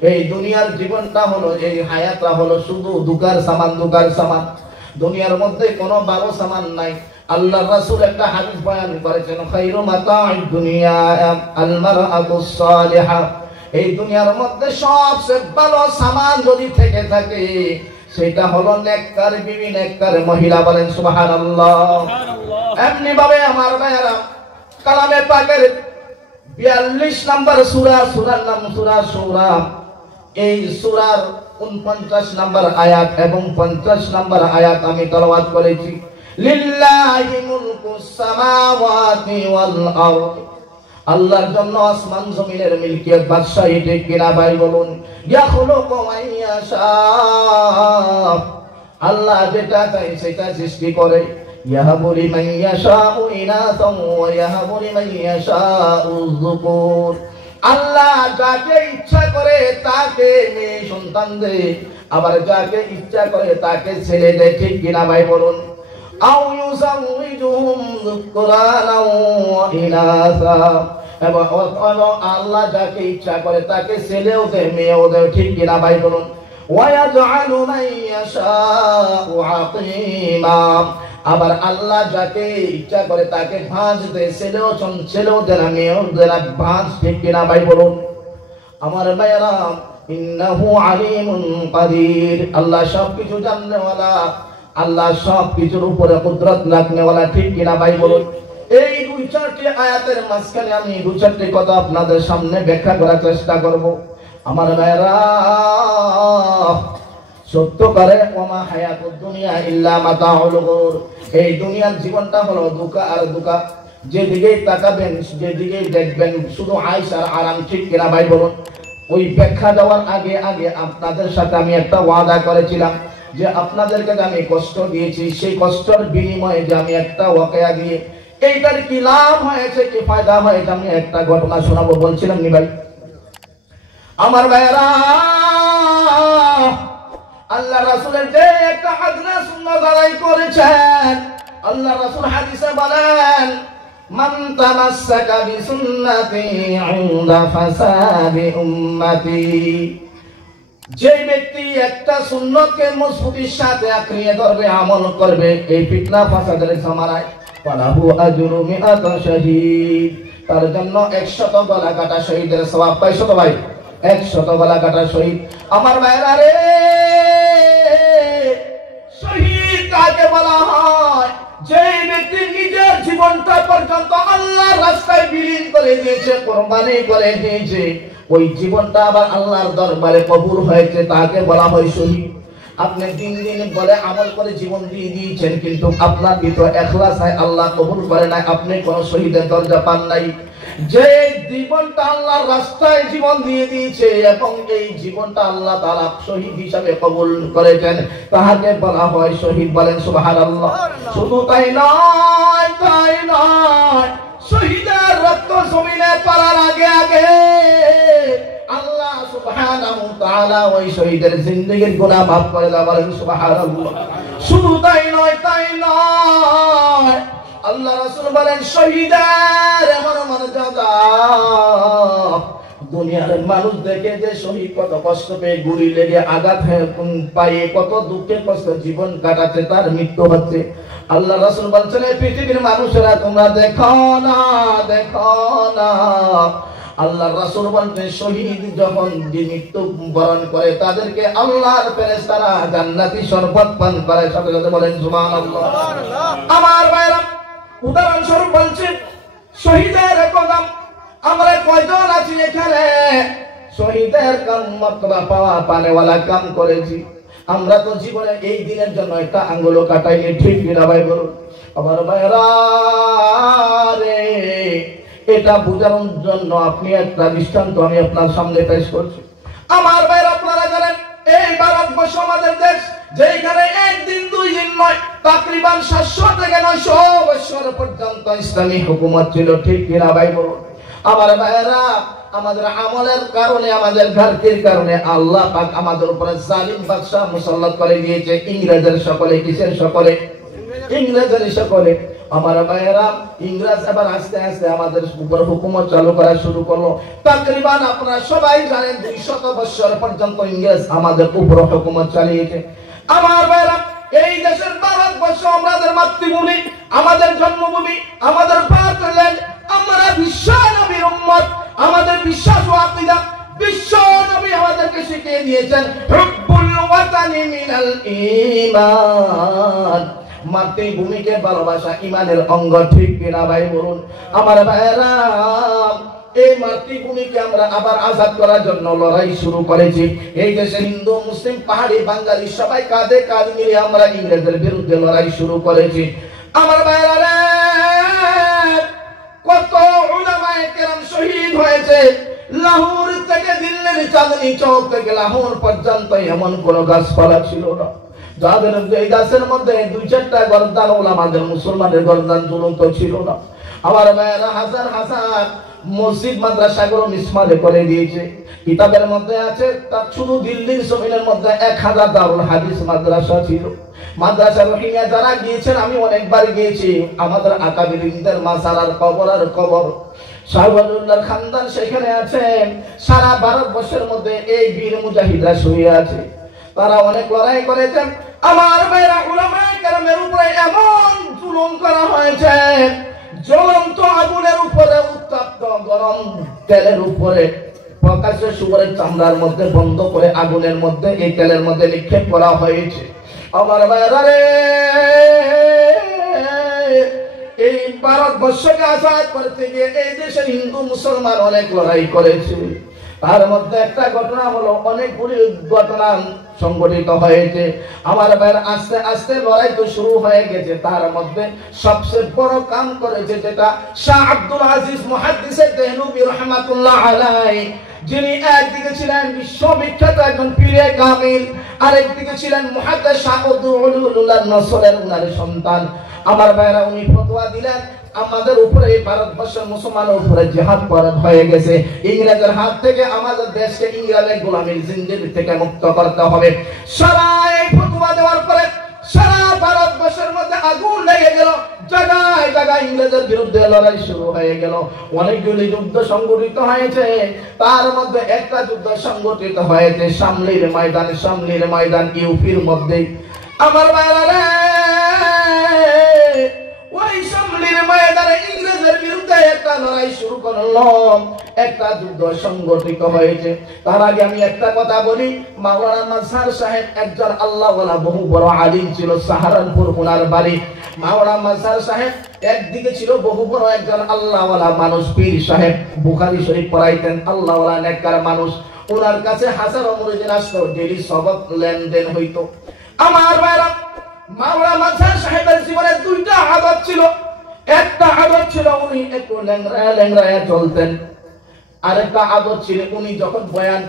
এই দুনিয়ার জীবনটা হলো, এই হায়াতটা হলো শুধু দুকার সামান, দুকার সামান। দুনিয়ার মধ্যে কোনো ভালো সামান নাই। আল্লাহর রাসূল একটা হাদিস বয়ান করেছেন, খায়রু মাতাঈদ দুনিয়া আল মারআতুস সালিহা। এই দুনিয়ার মধ্যে সবচেয়ে ভালো সামান যদি থেকে থাকে সেটা হলো নেককার বিবি, নেককার মহিলা। বলেন সুবহানাল্লাহ। এমনি ভাবে আমার ভাইরা, কালামে পাকের 42 নম্বর সূরা, সূরার নাম সূরা শূরা। এই সূরার 49 নম্বর আয়াত এবং 50 নম্বর আয়াত আমি তেলাওয়াত করেছি। লিল্লাহি মুলকুস সামাওয়াতি ওয়াল আরদ, আল্লাহর জন্য আসমান জমিনের মিলকিয়ত, বাদশাহী। ঠিক কিনা ভাই বলুন? ইয়াখলুকু মাইয়াশা, আল্লাহ যেটা চায় সেটা সৃষ্টি করে। ইয়াহাবু লিমান ইয়াশাউ ইনাসাও ওয়া ইয়াহাবু লিমান ইয়াশাউ যুকুর, আল্লাহ যাকে ইচ্ছা করে তাকে মেয়ে সন্তান দেয়, আবার যাকে ইচ্ছা করে তাকে ছেলে দেয়। ঠিক কিনা ভাই বলুন? আও ইউযাউযুহুম যুকরানা ওয়া ইনাসা, এবং আল্লাহ যাকে ইচ্ছা করে তাকে ছেলেও দেয় মেয়েও দেয়। ঠিক কিনা ভাই বলুন? ওয়া ইয়াজআলু মান ইয়াশাউ আকিমা, আবার আল্লাহ যাকে ইচ্ছা করে তাকে ভাঁজ দেয়, ছেলেও দেয় না মেয়েও দেয় না, ভাঁজ। ঠিক কিনা ভাই বলুন? আমার ভাইরা, ইন্নাহু আলিমুন কাদির, আল্লাহ সবকিছু জাননেওয়ালা, আল্লাহ সবকিছুর উপরে কুদরত রাখনেওয়ালা। ঠিক কিনা ভাই বলুন? এই দুই চারটি আয়াতের মাঝখানে আমি দুই চারটি কথা আপনাদের সামনে ব্যাখ্যা করার চেষ্টা করব। আমার ভাইরা, সত্য করে ওমা হায়াতুদ দুনিয়া ইল্লা মাতাউল গুরুর, এই দুনিয়ার জীবনটা হলো ধোঁকা আর ধোঁকা। যেদিকেই তাকাবেন যেদিকেই দেখবেন শুধু আয়েশ আর আরাম। ঠিক কিনা ভাই বলুন? ওই ব্যাখ্যা দেওয়ার আগে আপনাদের সাথে আমি একটা ওয়াদা করেছিলাম যে আপনাদেরকে যে আমি কষ্ট দিয়েছি, সেই কষ্টের বিনিময়ে যে আমি একটা ওয়াকিয়া দিয়ে এইটার কি লাভ হয়েছে, কি ফায়দা হয়েছে, আমি একটা ঘটনা শোনাবো বলছিলাম নি ভাই? আমার ভাইরা, আল্লাহ রাসূলের যে একটা হাদিস সুন্নাত আদায় করেছেন, আল্লাহ রাসূল হাদিসে বলেন, মান তামাসসাকা বিসুন্নতি ইনদা ফাসাদি উম্মতি, যে ব্যক্তি একটা সুন্নতকে মজবুতির সাথে আঁকড়িয়ে ধরবে, আমল করবে এই ফিতনা ফাসাদের জামানায়, ফালাহু আজরু মিআত শাহীদ, তার জন্য 100 গলা কাটা শহীদের সওয়াব পায়। শত ভাই 100 গলা কাটা শহীদ। আমার ভাইরা রে, শহীদ কাকে বলা হয়? যে ব্যক্তি নিজের জীবনটা পর্যন্ত আল্লাহর রাস্তায় বিলীন করে দিয়েছে, কোরবানি করে দিয়েছে, ওই জীবনটা আবার আল্লাহর দরবারে কবুল হয়েছে, তাকে বলা হয় শহীদ। আপনি দিন দিন বলে আমল করে জীবন দিয়ে দিয়েছেন, কিন্তু আপনার ভিতরে ইখলাস নাই, আল্লাহ কবুল করে নাই, আপনি কোন শহীদের দরজা পান নাই। যে জীবনটা আল্লাহর রাস্তায় জীবন দিয়ে দিয়েছে এবং এই জীবনটা আল্লাহ তাআলা শহীদ হিসাবে কবুল করেছেন, তাহাকে বলা হয় শহীদ। বলেন সুবহানাল্লাহ। শুধু তাই নয়, শহীদের রক্ত জমিনে পড়ার আগে আল্লাহ সুবহানাহু ওয়া তাআলা ওই শহীদের জিন্দেগীর গুনাহ মাফ করে দেন। বলেন সুবহানাল্লাহ। শুধু তাই নয়, আল্লাহ রাসূল বলেন শহীদের এমন মর্যাদা, দুনিয়ার মানুষ দেখে যে শহীদ কত কষ্ট পেয়ে গুলি লেগে আঘাত পায়ে কত দুঃখের কষ্ট জীবন কাটাচ্ছে, তার মৃত্যু হচ্ছে। আল্লাহ রাসূল বলছেন, এই পৃথিবীর মানুষেরা তোমরা দেখো না, আল্লাহ রাসূল বলছেন শহীদ যখন মৃত্যু বরণ করে তাদেরকে আল্লাহর ফেরেশতারা জান্নাতি শরবত পান করে। সাথে সাথে বলেন সুবহানাল্লাহ। আমার ভাইরা, উদাহরণস্বরূপ বলছি, শহীদের কদম আমরা কয়জন আছি এখানে শহীদের মর্তবা পাওয়া পানেওয়ালা কাম করেছি? আমরা তো জীবনে এই দিনের জন্য একটা আঙ্গুলও কাটাইনি। ঠিক কিনা ভাই বলুন? আমার ভাইরা রে, এটা বোঝানোর জন্য আপনি একটা দৃষ্টান্ত আমি আপনার সামনে পেশ করছি। আমার ভাইরা, আপনারা জানেন এই ভারতবর্ষ আমাদের দেশ, যেখানে একদিন দুই দিন নয়, তাকরিবান 700 থেকে 900 বছর পর্যন্ত ইসলামী হুকুমত ছিল। ঠিক কিনা ভাই বলুন? আমার ভাইরা, আমাদের আমলের কারণে, আমাদের ঘাটতির কারণে আল্লাহ পাক আমাদের উপরে জালিম বাদশা মুসাল্লাত করে দিয়েছে। ইংরেজের সকলে, কিসের সকলে? ইংরেজের সকলে। আমার ভাইরা, ইংরেজ এবার আস্তে আস্তে আমাদের উপর হুকুমত চালু করা শুরু করলো। তাকরিবান আপনারা সবাই জানেন 200 বছর পর্যন্ত ইংরেজ আমাদের উপর হুকুমত চালিয়েছে। আমার ভাইরা, এই দেশের ভারতবর্ষ আমাদের মাতৃভূমি, আমাদের জন্মভূমি, আমাদের ফাদারল্যান্ড, আমরা বিশ্ব নবীর উম্মত, আমাদের বিশ্বাস ও আকীদা বিশ্ব নবী আমাদেরকে শিখিয়ে দিয়েছেন হুব্বুল ওয়াতানি মিনাল ঈমান, মাতৃভূমিকে ভালোবাসা ইমানের অঙ্গ। ঠিক কিনা ভাই বলুন? আমার ভাইরা, এই মাতৃভূমিকে আমরা আবার আজাদ করার জন্য লড়াই শুরু করেছি। এই দেশে হিন্দু, মুসলিম, পাহাড়ি, বাঙালি সবাই কাঁধে কাঁধ মিলিয়ে আমরা ইংরেজের বিরুদ্ধে লড়াই শুরু করেছি। আমার ভাইরা রে, কত উলামায়ে কেরাম শহীদ হয়েছে। লাহোর থেকে দিল্লির চাঁদনী চৌক থেকে লাহোর পর্যন্ত এমন কোন গাছপালা ছিল না যাদের এই গাছের মধ্যে 2-4টা গর্দান ওলামাদের মুসলমানের গর্দান ঝুলন্ত ছিল না। আমার ভাইয়েরা হাজার হাজার মসজিদ মাদ্রাসাগুলো মিসমারে করে দিয়েছে। কিতাবের মধ্যে আছে তার শুধু দিল্লির জমিনের মধ্যে 1000 দারুল হাদিস মাদ্রাসা ছিল। মাদ্রাসা রহিমিয়া যারা গিয়েছেন, আমি অনেকবার গিয়েছি, আমাদের আকাবিরিনদের মাজার আর কবর আর কবর শাহওয়ালুল্লাহর খানদান সেখানে আছেন। সারা ভারতবর্ষের মধ্যে এই বীর মুজাহিদরা শুয়ে আছে, তারা অনেক লড়াই করেছেন। আমার ভাইরা উলামায়ে কেরামের উপরে এমন জুলুম করা হয়েছে, জ্বলন্ত আগুনের উপরে, উত্তপ্ত গরম তেলের উপরে প্রকাশ্যে শুয়োরের চামড়ার মধ্যে বন্ধ করে আগুনের মধ্যে এই তেলের মধ্যে নিক্ষেপ করা হয়েছে। আমার ভাইরা রে, এই ভারতবর্ষকে আজাদ করতে গিয়ে এই দেশের হিন্দু মুসলমান অনেক লড়াই করেছে। তার মধ্যে একটা ঘটনা হলো, অনেকগুলি ঘটনা সংঘটিত হয়েছে। আমার ভাইয়ের আস্তে আস্তে লড়াই তো শুরু হয়ে গেছে। তার মধ্যে সবচেয়ে বড় কাম করেছে যেটা শাহ আব্দুল আজিজ মুহাদ্দিসে দেহলভী রাহমাতুল্লাহ আলাইহি, যিনি একদিকে ছিলেন বিশ্ববিখ্যাত একজন পীরে কামিল, আরেকদিকে ছিলেন মুহাদ্দিস শাহ আব্দুল্লাহ নসরের উনার সন্তান। আমার ভাইয়েরা উনি ফতোয়া দিলেন, আমাদের উপরে এই ভারতবর্ষের মুসলমানের উপরে জিহাদ ফরজ হয়ে গেছে। ইংরেজের হাত থেকে আমাদের দেশকে ইংরেজের গোলামির জিন্দেগি থেকে মুক্ত করতে হবে। সারা এই ফতোয়া দেওয়ার পরে সারা ভারতবর্ষের মধ্যে আগুন লেগে গেল, জায়গায় জায়গায় ইংরেজের বিরুদ্ধে লড়াই শুরু হয়ে গেল। অনেকগুলি যুদ্ধ সংঘটিত হয়েছে, তার মধ্যে একটা যুদ্ধ সংঘটিত হয়েছে শামলির ময়দান। শামলির ময়দান ইউপির মধ্যে। আমার ভাইরা, ওই শামলির ময়দানে ইংরেজের বিরুদ্ধে একটা লড়াই শুরু করলো, একটা যুদ্ধ সংগঠিত হয়েছে। তার আগে আমি একটা কথা বলি, মাওলানা মাজহার সাহেব একজন আল্লাহওয়ালা বহু বড় আলিম ছিল, সাহারানপুর ওনার বাড়ি। মাওলানা মাজহার সাহেব একদিকে ছিল বহু বড় একজন আল্লাহওয়ালা মানুষ, পীর সাহেব, বুখারী শরীফ পড়াইতেন, আল্লাহওয়ালা নেককার মানুষ। ওনার কাছে হাজারো মুরিদ আসতো, ডেইলি সবক লেনদেন হইতো। আমার ভাইরা, মাওলানা মাজহার সাহেবের জীবনে দুইটা আদত ছিল। একটা আদত ছিল উনি একটু ল্যাংড়ায় চলতেন, আরেকটা আদত ছিল উনি যখন বয়ান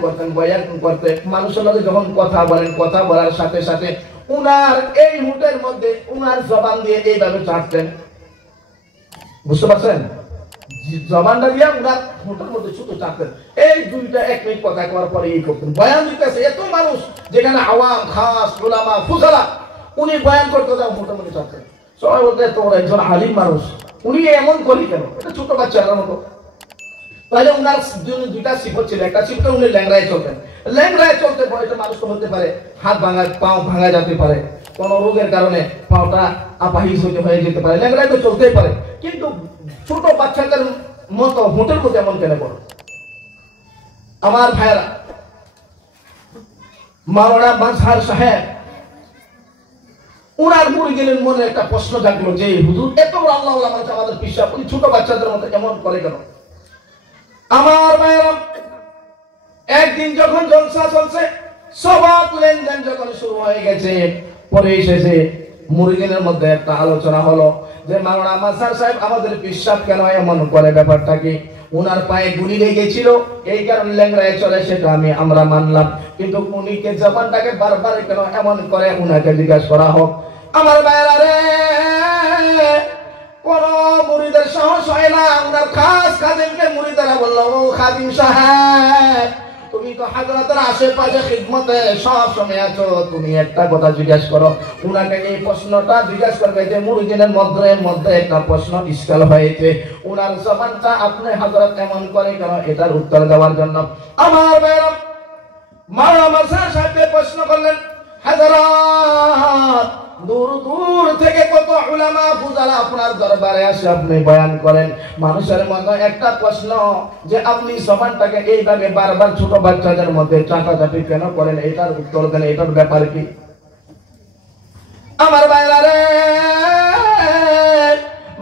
করতে মানুষের লগে যখন কথা বলেন, কথা বলার সাথে সাথে উনার এই মুঠের মধ্যে উনার জবান দিয়ে এইভাবে চাটতেন। বুঝতে পারছেন? জবানটা দিয়ে উনার মুঠের মধ্যে শুধু চাটতেন। এই দুইটা 1 মিনিট কথা করার পরে এই করতেন। বয়ান দিতেছে এত মানুষ, যেখানে আওয়াম, খাস, উলামা, ফুজালা, উনি বয়ান করতে যাও মুঠের মধ্যে চাটতেন। সবাই বলতে তোর একজন আলিম মানুষ, উনি এমন করি কেন? এটা ছোট বাচ্চার মতো। তাহলে উনার দুইটা সিফত ছিল। একটা সিফতে উনি ল্যাংড়ায় চলতেন। ল্যাংড়ায় চলতে পারে, এটা মানুষ তো হতে পারে হাত ভাঙা, পাও ভাঙা যেতে পারে, কোন রোগের কারণে পাওটা আপাহিজ হয়ে যেতে পারে, ল্যাংড়ায় তো চলতেই পারে। কিন্তু ছোট বাচ্চাদের মতো হোটেল মতো এমন কেন করো? আমার ভাইয়েরা, মাওলানা মাজহার সাহেব উনার মুরিদের মনে একটা প্রশ্ন জাগলো যে হুজুর এত বড় আল্লাহওয়ালা মানুষ, আমাদের পীর সাহেব উনি ছোট বাচ্চাদের মতো এমন করে কেন? আমার ভাইয়েরা, একদিন যখন জলসা চলছে, সবাক লেনদেন যখন শুরু হয়ে গেছে, পরে এসেছে মুরিদের মধ্যে একটা আলোচনা হলো যে মাওলানা মাজহার সাহেব আমাদের পীর সাহেব কেন এমন করে, ব্যাপারটা কি? উনার পায়ে গুলি লেগেছিল, এই কারণে ল্যাংড়ায় চলে, সেটা আমরা মানলাম, কিন্তু উনিকে জবানটাকে বারবার কেন এমন করে, উনাকে জিজ্ঞাসা করা হোক। আমার ভাইয়েরা রে, কোন মুরিদের সাহস হয় না। উনার খাস খাদিমকে মুরিদেরা বলল, ও খাদিম সাহেব, তুমি তো হাজরাতের আশেপাশে খিদমতে সব সময় আছো, তুমি একটা কথা জিজ্ঞাসা করো। উনাকে এই প্রশ্নটা জিজ্ঞাসা করবে যে মুরিদের মধ্যে একটা প্রশ্ন ইশকাল হয়েছে, উনার জবানটা আপনি হাজরাত এমন করে কেন, এটার উত্তর দেওয়ার জন্য। আমার ভাইয়েরা, মাওলানা মাজহার সাহেবকে প্রশ্ন করলেন, হাজরাত দূর দূর থেকে কত উলামা ফুজালা আপনার দরবারে আসে, আপনি বয়ান করেন, মানুষের মনে একটা প্রশ্ন যে আপনি জবানটাকে এইভাবে বারবার ছোট বাচ্চাদের মধ্যে চাটাচাটি কেন করেন, এটার উত্তর দেন, এটার ব্যাপার কি? আমার ভাইরা রে,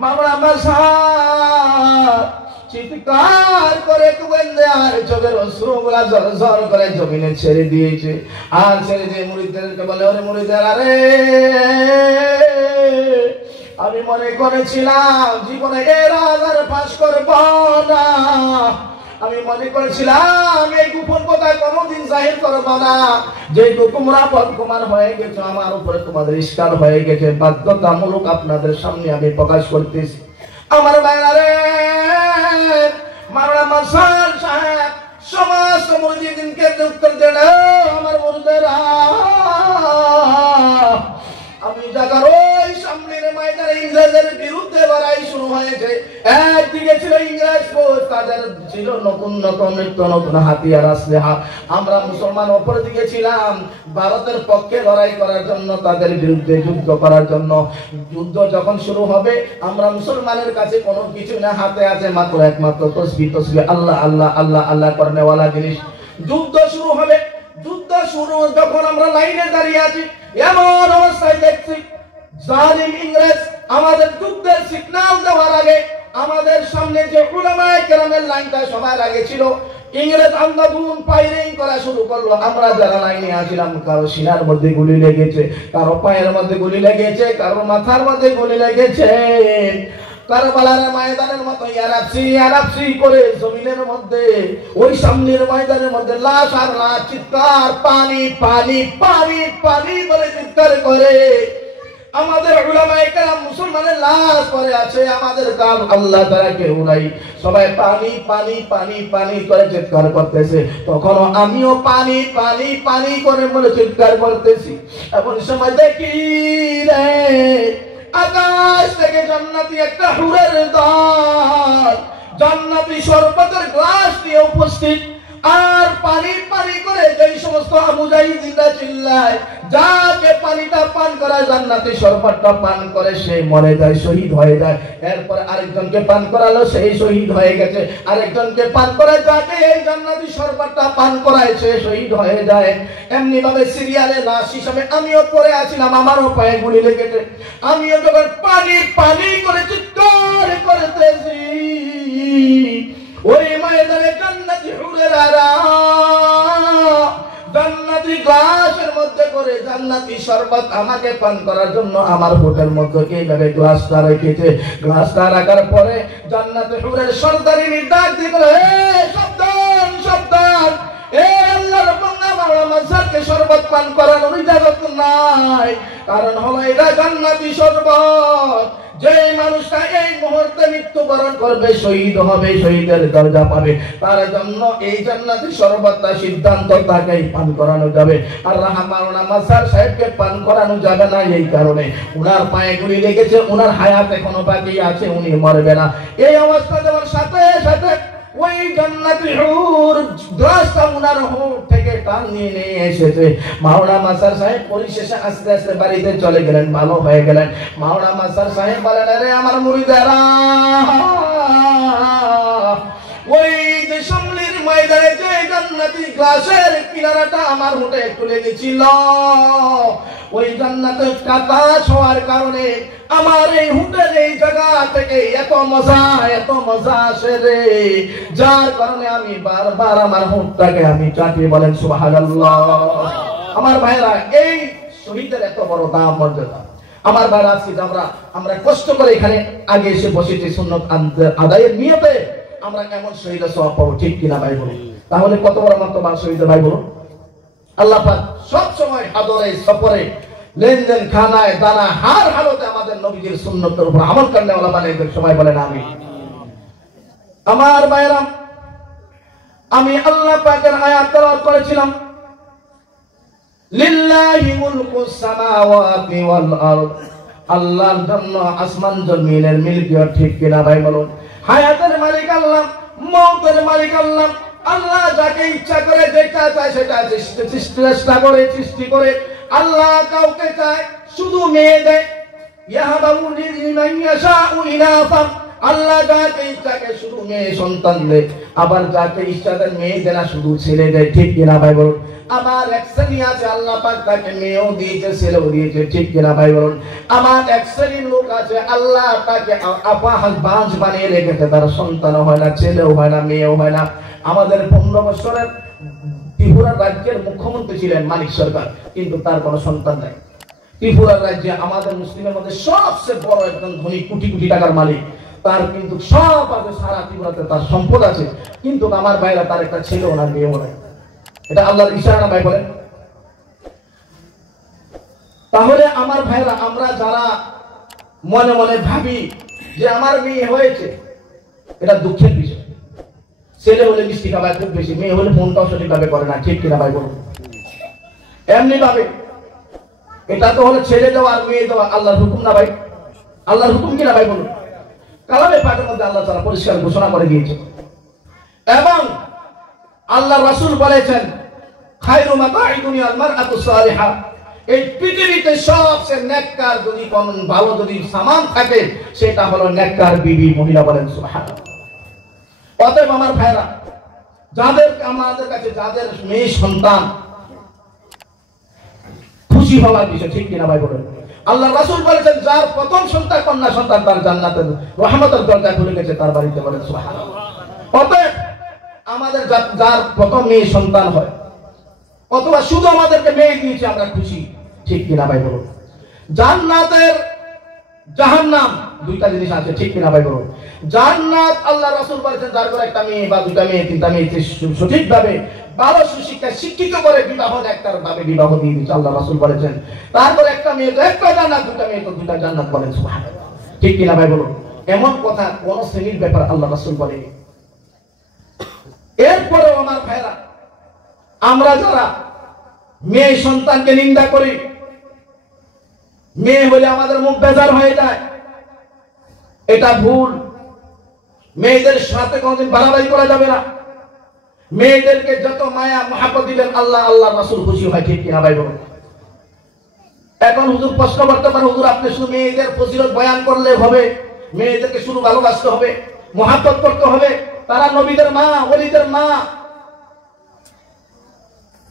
মাওলানা মাজহার চিৎকার করে আর চোখের অশ্রুগুলা ঝরঝর করে জমিনে ছেড়ে দিয়েছে। আর ছেড়ে দিয়ে মুরিদদেরকে বলে, ওরে মুরিদেরা রে, আমি মনে করেছিলাম জীবনে এর আজার পাশ করব না, আমি মনে করেছিলাম এই গোপন কথা কোনোদিন জাহির করব না, যেহেতু তোমরা বদগুমান হয়ে গেছো, আমার উপরে তোমাদের ইশকাল হয়ে গেছে, বাধ্যতামূলক আপনাদের সামনে আমি প্রকাশ করতেছি। আমার ভাইরা রে, দিলেন, আমার মুর্দেরা, আমি জাগার ওই সামনের ময়দানে ইংরেজের বিরুদ্ধে লড়াই শুরু হয়েছে। একদিকে ছিল ইংরেজ ফৌজ, তাদের ছিল নতুন নতুন নিত্য নতুন হাতিয়ার আসলেহা। আমরা মুসলমান অপর দিকে ছিলাম ভারতের পক্ষে লড়াই করার জন্য, তাদের বিরুদ্ধে যুদ্ধ করার জন্য। যুদ্ধ যখন শুরু হবে, আমরা মুসলমানের কাছে কোনো কিছু না, হাতে আছে মাত্র একমাত্র তসবিহ, আল্লাহ আল্লাহ আল্লাহ আল্লাহ করনেওয়ালা জিনিস। যুদ্ধ শুরু হবে, যুদ্ধ শুরু যখন আমরা লাইনে দাঁড়িয়ে আছি, এমন অবস্থায় দেখছি জালিম ইংরেজ আমাদের যুদ্ধের সিগন্যাল দেওয়ার আগে আমাদের সামনে যে উলামায়ে কেরামের লাইনটা সবার আগে ছিল, ইংরেজ আন্ধাধুন ফায়ারিং করা শুরু করলো। আমরা যারা লাইনে আছিলাম, কারো সিনার মধ্যে গুলি লেগেছে, কারো পায়ের মধ্যে গুলি লেগেছে, কারো মাথার মধ্যে গুলি লেগেছে। কারবালার ময়দানের মতো ইয়ারাপসি করে জমিনের মধ্যে, ওই সামনের ময়দানের মধ্যে লাশ আর লাশ, চিৎকার, পানি পানি পানি পানি বলে চিৎকার করে। আমাদের উলামায়ে কেরাম মুসলমানের লাশ পড়ে আছে, আমাদের কাল আল্লাহ তাআলাকে উড়াই, সবাই পানি পানি পানি পানি করে চিৎকার করতেছে। তখন আমিও পানি পানি পানি করে বলে চিৎকার করতেছি। এমন সময় দেখি রে, আকাশ থেকে জান্নাতি একটা হুরের দল জান্নাতি শরবতের গ্লাস নিয়ে উপস্থিত। আর পানি পানি করে যেই সমস্ত মুজাহিদিনরা চিল্লায়, যাকে পানিটা পান করা, জান্নাতি শরবতটা পান করে, সে মরে যায়, শহীদ হয়ে যায়। এরপর আরেকজনকে পান করালো, সেই শহীদ হয়ে গেছে। আরেকজনকে পান করে, যাকে এই জান্নাতি শরবতটা পান করায়, সে শহীদ হয়ে যায়। এমনি ভাবে সিরিয়ালে লাশ হিসাবে আমিও পড়ে আছিলাম, আমারও পায়ে গুলি লেগেছে। আমিও যখন পানি পানি করে চিৎকার করতেছি, ওই ময়দানে জান্নাতি হুরেরা জান্নাতি গ্লাসের মধ্যে করে জান্নাতি শরবত আমাকে পান করার জন্য আমার বুকের মধ্যে এইভাবে গ্লাসটা রেখেছে। গ্লাসটা রাখার পরে জান্নাতি হুরের সরদারিনী ডাক দিল, সাবধান সাবধান, আল্লাহর বান্দা মাওলানা মাঝহারকে শরবত পান করানোর ইজাজত নাই। কারণ হলো এটা জান্নাতি শরবত। যে মানুষটা এই মুহূর্তে মৃত্যুবরণ করবে, শহীদ হবে, শহীদের দরজা পাবে, তার জন্য এই জান্নাতি শরবতটা সিদ্ধান্ত তাকেই পান করানো যাবে। আর মাওলানা মাঝহার সাহেবকে পান করানো যাবে না। এই কারণে উনার পায়ে গুলি লেগেছে, উনার হায়াত এখনো বাকি আছে, উনি মরবে না। এই অবস্থা দেওয়ার সাথে সাথে ওই জান্নাতি হুর গ্লাসটা উনার হোঁট থেকে টান নিয়ে নিয়ে এসেছে। মাওলানা মাঝহার সাহেব পরিশেষে আস্তে আস্তে বাড়িতে চলে গেলেন, ভালো হয়ে গেলেন। মাওলানা মাঝহার সাহেব বলেন, আরে আমার মুরিদেরা, ওই যে সামনের ময়দানে যে জান্নাতি গ্লাসের কিনারাটা আমার হোঁটে একটু লেগেছিল, ওই জান্নাতের কাটা ছোঁয়ার কারণে আমার এই হুটের এই জায়গা থেকে এত মজা আসে রে, যার কারণে আমি বারবার আমার হুটটাকে আমি চাটিয়ে, বলেন সুবহানাল্লাহ। আমার ভাইরা, এই শহীদের এত বড় দাম মর্যাদা। আমার ভাইরা, আজকে আমরা কষ্ট করে এখানে আগে এসে বসেছি সুন্নত আদায়ের নিয়তে, আমরা কেমন শহীদের সওয়াব পাবো, ঠিক কিনা ভাই বলুন? তাহলে কত বড় মর্যাদা শহীদের ভাই বলুন? আল্লাহ পাক সব সময় আদরে সফরে লেনদেন খানায় দানা হার হালতে আমাদের নবীজির সুন্নতের উপর আমল করনেওয়ালা বানাইতে সবাই বলেন আমিন। আমার ভাইরা, আমি আল্লাহ পাকের আয়াত তেলাওয়াত করেছিলাম, লিল্লাহি মুলকুস সামাওয়াতি ওয়াল আরদ, আল্লাহর জন্য আসমান জমিনের মিলকিয়ত, ঠিক কিনা ভাই বলুন? হায়াতের মালিক আল্লাহ, মওতের মালিক আল্লাহ। আল্লাহ যাকে ইচ্ছা করে যেটা চায় সেটা চেষ্টা করে, সৃষ্টি করে। আল্লাহ কাউকে চায় শুধু মেয়ে দেয়, ইয়াহাবু লিমান ইয়াশাউ ইনাফা, আল্লাহ যাকে ইচ্ছাকে শুধু মেয়ে সন্তান দেয়, আবার যাকে ইচ্ছা দেন মেয়ে দেয় না, শুধু ছেলে দেয়, ঠিক কিনা ভাই বলুন? আমার এক শ্রেণী আছে আল্লাহ পাক তাকে মেয়েও দিয়েছে, ছেলেও দিয়েছে, ঠিক কিনা ভাই বলুন? আমার এক শ্রেণীর লোক আছে আল্লাহ তাকে আপাহাস বাঁশ বানিয়ে রেখেছে, তার সন্তানও হয় না, ছেলেও হয় না, মেয়েও হয় না। আমাদের 15 বছরের ত্রিপুরা রাজ্যের মুখ্যমন্ত্রী ছিলেন মানিক সরকার, কিন্তু তার কোনো সন্তান নাই। ত্রিপুরা রাজ্যে আমাদের মুসলিমের মধ্যে সবচেয়ে বড় একজন ধনী, কোটি কোটি টাকার মালিক, তার কিন্তু সব আছে, সারা ত্রিপুরাতে তার সম্পদ আছে, কিন্তু আমার ভাইরা তার একটা ছেলে ওনার মেয়েও নাই। এটা আল্লাহর ইশারা না ভাই বলেন? তাহলে আমার ভাইরা, আমরা যারা মনে মনে ভাবি যে আমার মেয়ে হয়েছে, এটা দুঃখের বিষয়। ছেলে হলে মিষ্টি খাবায় খুব বেশি, মেয়ে হলে ফোনটাও সঠিকভাবে করে না, ঠিক কিনা ভাই বলুন? এমনি ভাবে এটা তো হলো ছেলে দেওয়া আর মেয়ে দেওয়া আল্লাহর হুকুম না ভাই? আল্লাহর হুকুম কিনা ভাই বলুন? কালামে পাকের মধ্যে আল্লাহ তাআলা পরিষ্কার ঘোষণা করে দিয়েছে এবং আল্লাহ রাসূল বলেছেন খায়রু মাতাঈ দুনিয়াল মারআতু সালিহা, এই পৃথিবীতে সবচেয়ে নেককার যদি কোন ভালো যদি সামান থাকে সেটা হলো নেককার বিবি মহিলা। বলেন সুবহানাল্লাহ। অতএব আমার ভাইরা, যাদের আমাদের কাছে যাদের মেয়ে সন্তান খুশি হওয়ার বিষয়, ঠিক কিনা ভাই বলেন? আল্লাহ রাসূল বলেছেন যার প্রথম সন্তান কন্যা সন্তান তার জান্নাতের রহমতের দরজা খুলে গেছে তার বাড়িতে। বলেন সুবহানাল্লাহ। অতএব আমাদের যার প্রথম মেয়ে সন্তান হয় অথবা শুধু আমাদেরকে মেয়ে দিয়েছে আমরা খুশি, ঠিক কিনা ভাই বলুন? জান্নাতের জাহান্নাম দুইটা জিনিস আছে, ঠিক কিনা ভাই বলুন? জান্নাত আল্লাহ রাসূল বলেছেন যার ঘরে একটা মেয়ে বা দুইটা মেয়ে তিনটা মেয়ে সঠিকভাবে ভালো সুশিক্ষায় শিক্ষিত করে বিবাহ একটার ভাবে বিবাহ দিয়ে দিচ্ছে আল্লাহ রাসূল বলেছেন তারপর একটা মেয়ে তো একটা জান্নাত, দুইটা মেয়ে তো দুইটা জান্নাত। বলেন সুবহানাল্লাহ। ঠিক কিনা ভাই বলুন? এমন কথা কোন শ্রেণীর ব্যাপার আল্লাহ রাসূল বলেনি। এরপরেও আমার ভাইরা, আমরা যারা মেয়ে সন্তানকে নিন্দা করি, মেয়ে হলে আমাদের মুখ বেজার হয়ে যায়, এটা ভুল। মেয়েদের সাথে কোনদিন বাড়াবাড়ি করা যাবে না। মেয়েদেরকে যত মায়া মহাব্বত দিবেন আল্লাহ আল্লাহ রাসূল খুশি হয়, ঠিক কিনা ভাই বলুন? এখন হুজুর প্রশ্ন করতে পারে, হুজুর আপনি শুধু মেয়েদের ফজিলত বয়ান করলে হবে? মেয়েদেরকে শুধু ভালোবাসতে হবে, মহাব্বত করতে হবে? তারা নবীদের মা, ওলিদের মা,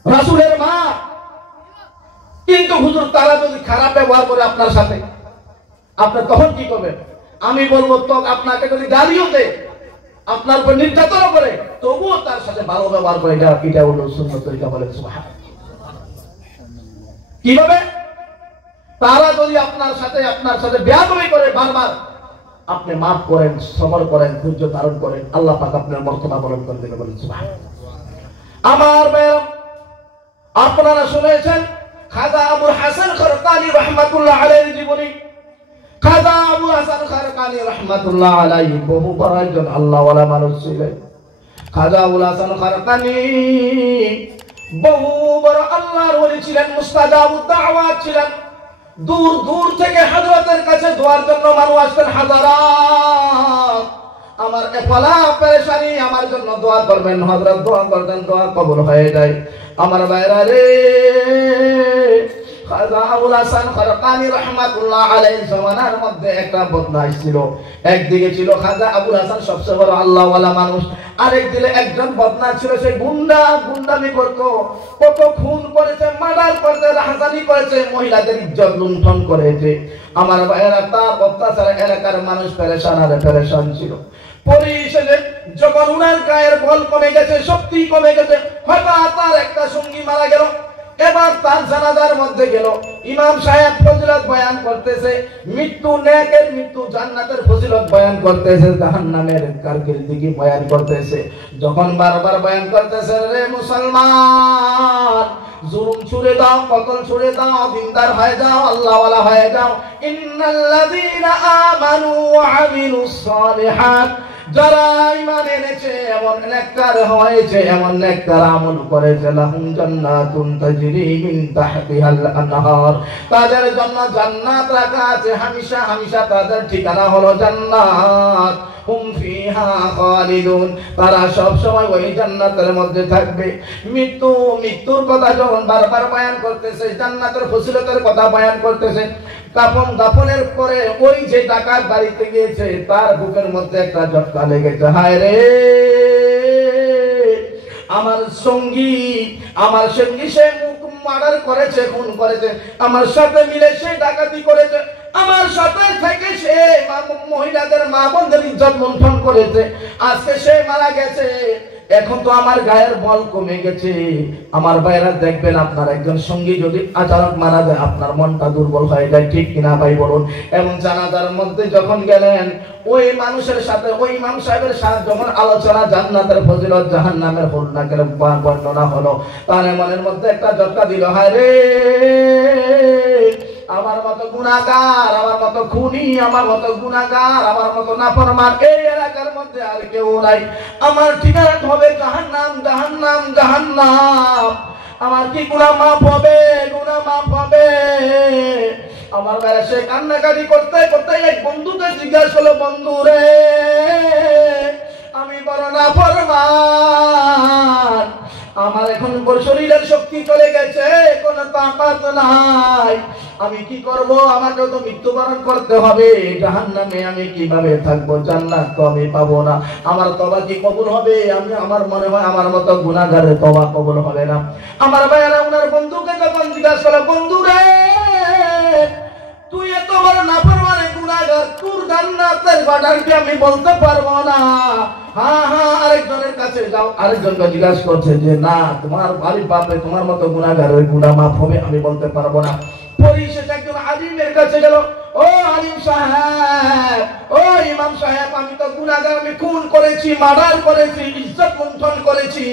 রাসূলের মা। কিন্তু হুজুর তারা যদি খারাপ ব্যবহার করে আপনার সাথে, আপনি তখন কি করবেন? আমি বলবো তো আপনাকে যদি গালিও দেয়, আপনার উপর নির্যাতন করে, তবুও তার সাথে ভালো ব্যবহার করে, এটা হলো সুন্নাত তরিকা। বলেন সুবহানাল্লাহ। কিভাবে? তারা যদি আপনার সাথে বেয়াদবি করে বারবার, আপনি মাফ করেন, সবর করেন, ধৈর্য ধারণ করেন, আল্লাহ পাক আপনার মর্তবা বরণ করে দেবে। বলেন সুবহানাল্লাহ। আমার ভাই, আপনারা শুনেছেন খাজা আবুল হাসান খরকানি রাহমাতুল্লাহ আলাইহির জীবনী। খাজা আবুল হাসান খরকানি রাহমাতুল্লাহ আলাইহি বহু বড় একজন আল্লাহওয়ালা মানুষ ছিলেন। খাজা আবুল হাসান খরকানি বহু বড় আল্লাহর ওলি ছিলেন, মুস্তাজাবুদ দাওয়াত ছিলেন। দূর দূর থেকে হযরতের কাছে দোয়ার জন্য মানুষ আসতেন হাজারাত। আমার এফলা পেরেশানি, আমার জন্য দোয়া করবেন। হযরত দোয়া করতেন, দোয়া কবুল হয়ে যায়। আমার ভাইরা রে, খাজা আবুল হাসান খরকানি রাহমাতুল্লাহ আলাইহির জামানার মধ্যে একটা বদমাশ ছিল। একদিকে ছিল খাজা আবুল হাসান সবচেয়ে বড় আল্লাহওয়ালা মানুষ, আরেক দিকে একজন বদমাশ ছিল, সে গুন্ডামি করত, কত খুন করেছে, মার্ডার করেছে, রাহাজানি করেছে, মহিলাদের ইজ্জত লুণ্ঠন করেছে। আমার ভাইরা, তার অত্যাচার এলাকার মানুষ পেরেশান ছিল। পরিশেষে যখন উনার গায়ের বল কমে গেছে, শক্তি কমে গেছে, হঠাৎ তার একটা সঙ্গী মারা গেল। এবার তার জানাজার মধ্যে গেল, ইমাম সাহেব ফজিলত বয়ান করতেছে, মৃত্যু নেকের মৃত্যু, জান্নাতের ফজিলত বয়ান করতেছে, জাহান্নামের কারকির্দি বয়ান করতেছে। যখন বারবার বয়ান করতেছে, রে মুসলমান, জুলুম ছুড়ে দাও, কতল ছুড়ে দাও, দিনদার হয়ে যাও, আল্লাহওয়ালা হয়ে যাও। ইন্নাল্লাযীনা আমানু ওয়া আমিলুস সালিহাত, যারা ঈমান এনেছে, এমন নেককার হয়েছে, এমন নেককার আমল করেছে, লাহুম জান্নাতুন তাজরি মিন তাহতিহাল আনহার, তাদের জন্য জান্নাত রাখা আছে, হামেশা তাদের ঠিকানা হলো জান্নাত। হুম ফিহা খালিদুন, তারা সব সময় ওই জান্নাতের মধ্যে থাকবে। মৃত্যুর কথা যখন বারবার বয়ান করতেছে, জান্নাতের ফজিলতের কথা বয়ান করতেছে, দাফনের পরে ওই যে ডাকাত বাড়িতে গিয়েছে, তার বুকের মধ্যে একটা ঝটকা লেগেছে। হায় রে, আমার সঙ্গী সে মার্ডার করেছে, খুন করেছে, আমার সাথে মিলে সে ডাকাতি করেছে, আমার সাথে থেকে সে মহিলাদের মা বোনদের ইজ্জত লুণ্ঠন করেছে, আজকে সে মারা গেছে। এখন তো আমার গায়ের বল কমে গেছে। আমার ভাইরা দেখবেন, আপনার একজন সঙ্গী যদি আচানক মারা যায়, আপনার মনটা দুর্বল হয়ে যায়, ঠিক কিনা ভাই বলুন? এবং জানাজার মধ্যে যখন গেলেন, ওই মানুষের সাথে, ওই ইমাম সাহেবের সাথে যখন আলোচনা, জান্নাতের ফজিলত, জাহান্নামের হুলনাকের বর্ণনা হলো, তার মনের মধ্যে একটা ঝটকা দিল, হায় রে, আমার মতো গুনাহগার, আমার মতো খুনি, আমার মতো গুনাহগার, আমার মতো নাফরমান এই এলাকার মধ্যে আর কেউ নাই, আমার ঠিকানা হবে জাহান্নাম, জাহান্নাম, জাহান্নাম। আমার কি গুনাহ মাফ হবে? গুনাহ মাফ হবে? আমার ভাই সে কান্নাকাটি করতে করতে এক বন্ধুকে জিজ্ঞাসা করলো, বন্ধু রে, আমি বড় নাফরমান, আমার এখন শরীরের শক্তি চলে গেছে, কোনো তাকাত নাই, আমি কি করব? আমাকে তো মৃত্যুবরণ করতে হবে, জাহান্নামে আমি কিভাবে থাকবো? জান্নাত তো আমি পাবো না, আমার তওবা কি কবুল হবে? আমার মনে হয় আমার মতো গুনাহগারের তওবা কবুল হবে না। আমার ভাইয়েরা ওনার বন্ধুকে যখন জিজ্ঞাসা করলো, বন্ধু রে, তুই এত বড় নাফরমান গুনাহগার, তোর জান্নাতের বাড়ি কি আমি বলতে পারবো না? হ্যাঁ হ্যাঁ, আরেকজনের কাছে যাও। আরেকজনকে জিজ্ঞাসা করছে যে না, তোমার বাড়ির বাপে তোমার মতো গুনাহগারের গুনাহ মাফ হবে আমি বলতে পারবো না। পরিশেষে একজন আলিমের কাছে গেল, ও আলিম সাহেব, ও ইমাম সাহেব, আমি তো গুনাহগার, আমি খুন করেছি, মার্ডার করেছি, ইজ্জত লুণ্ঠন করেছি,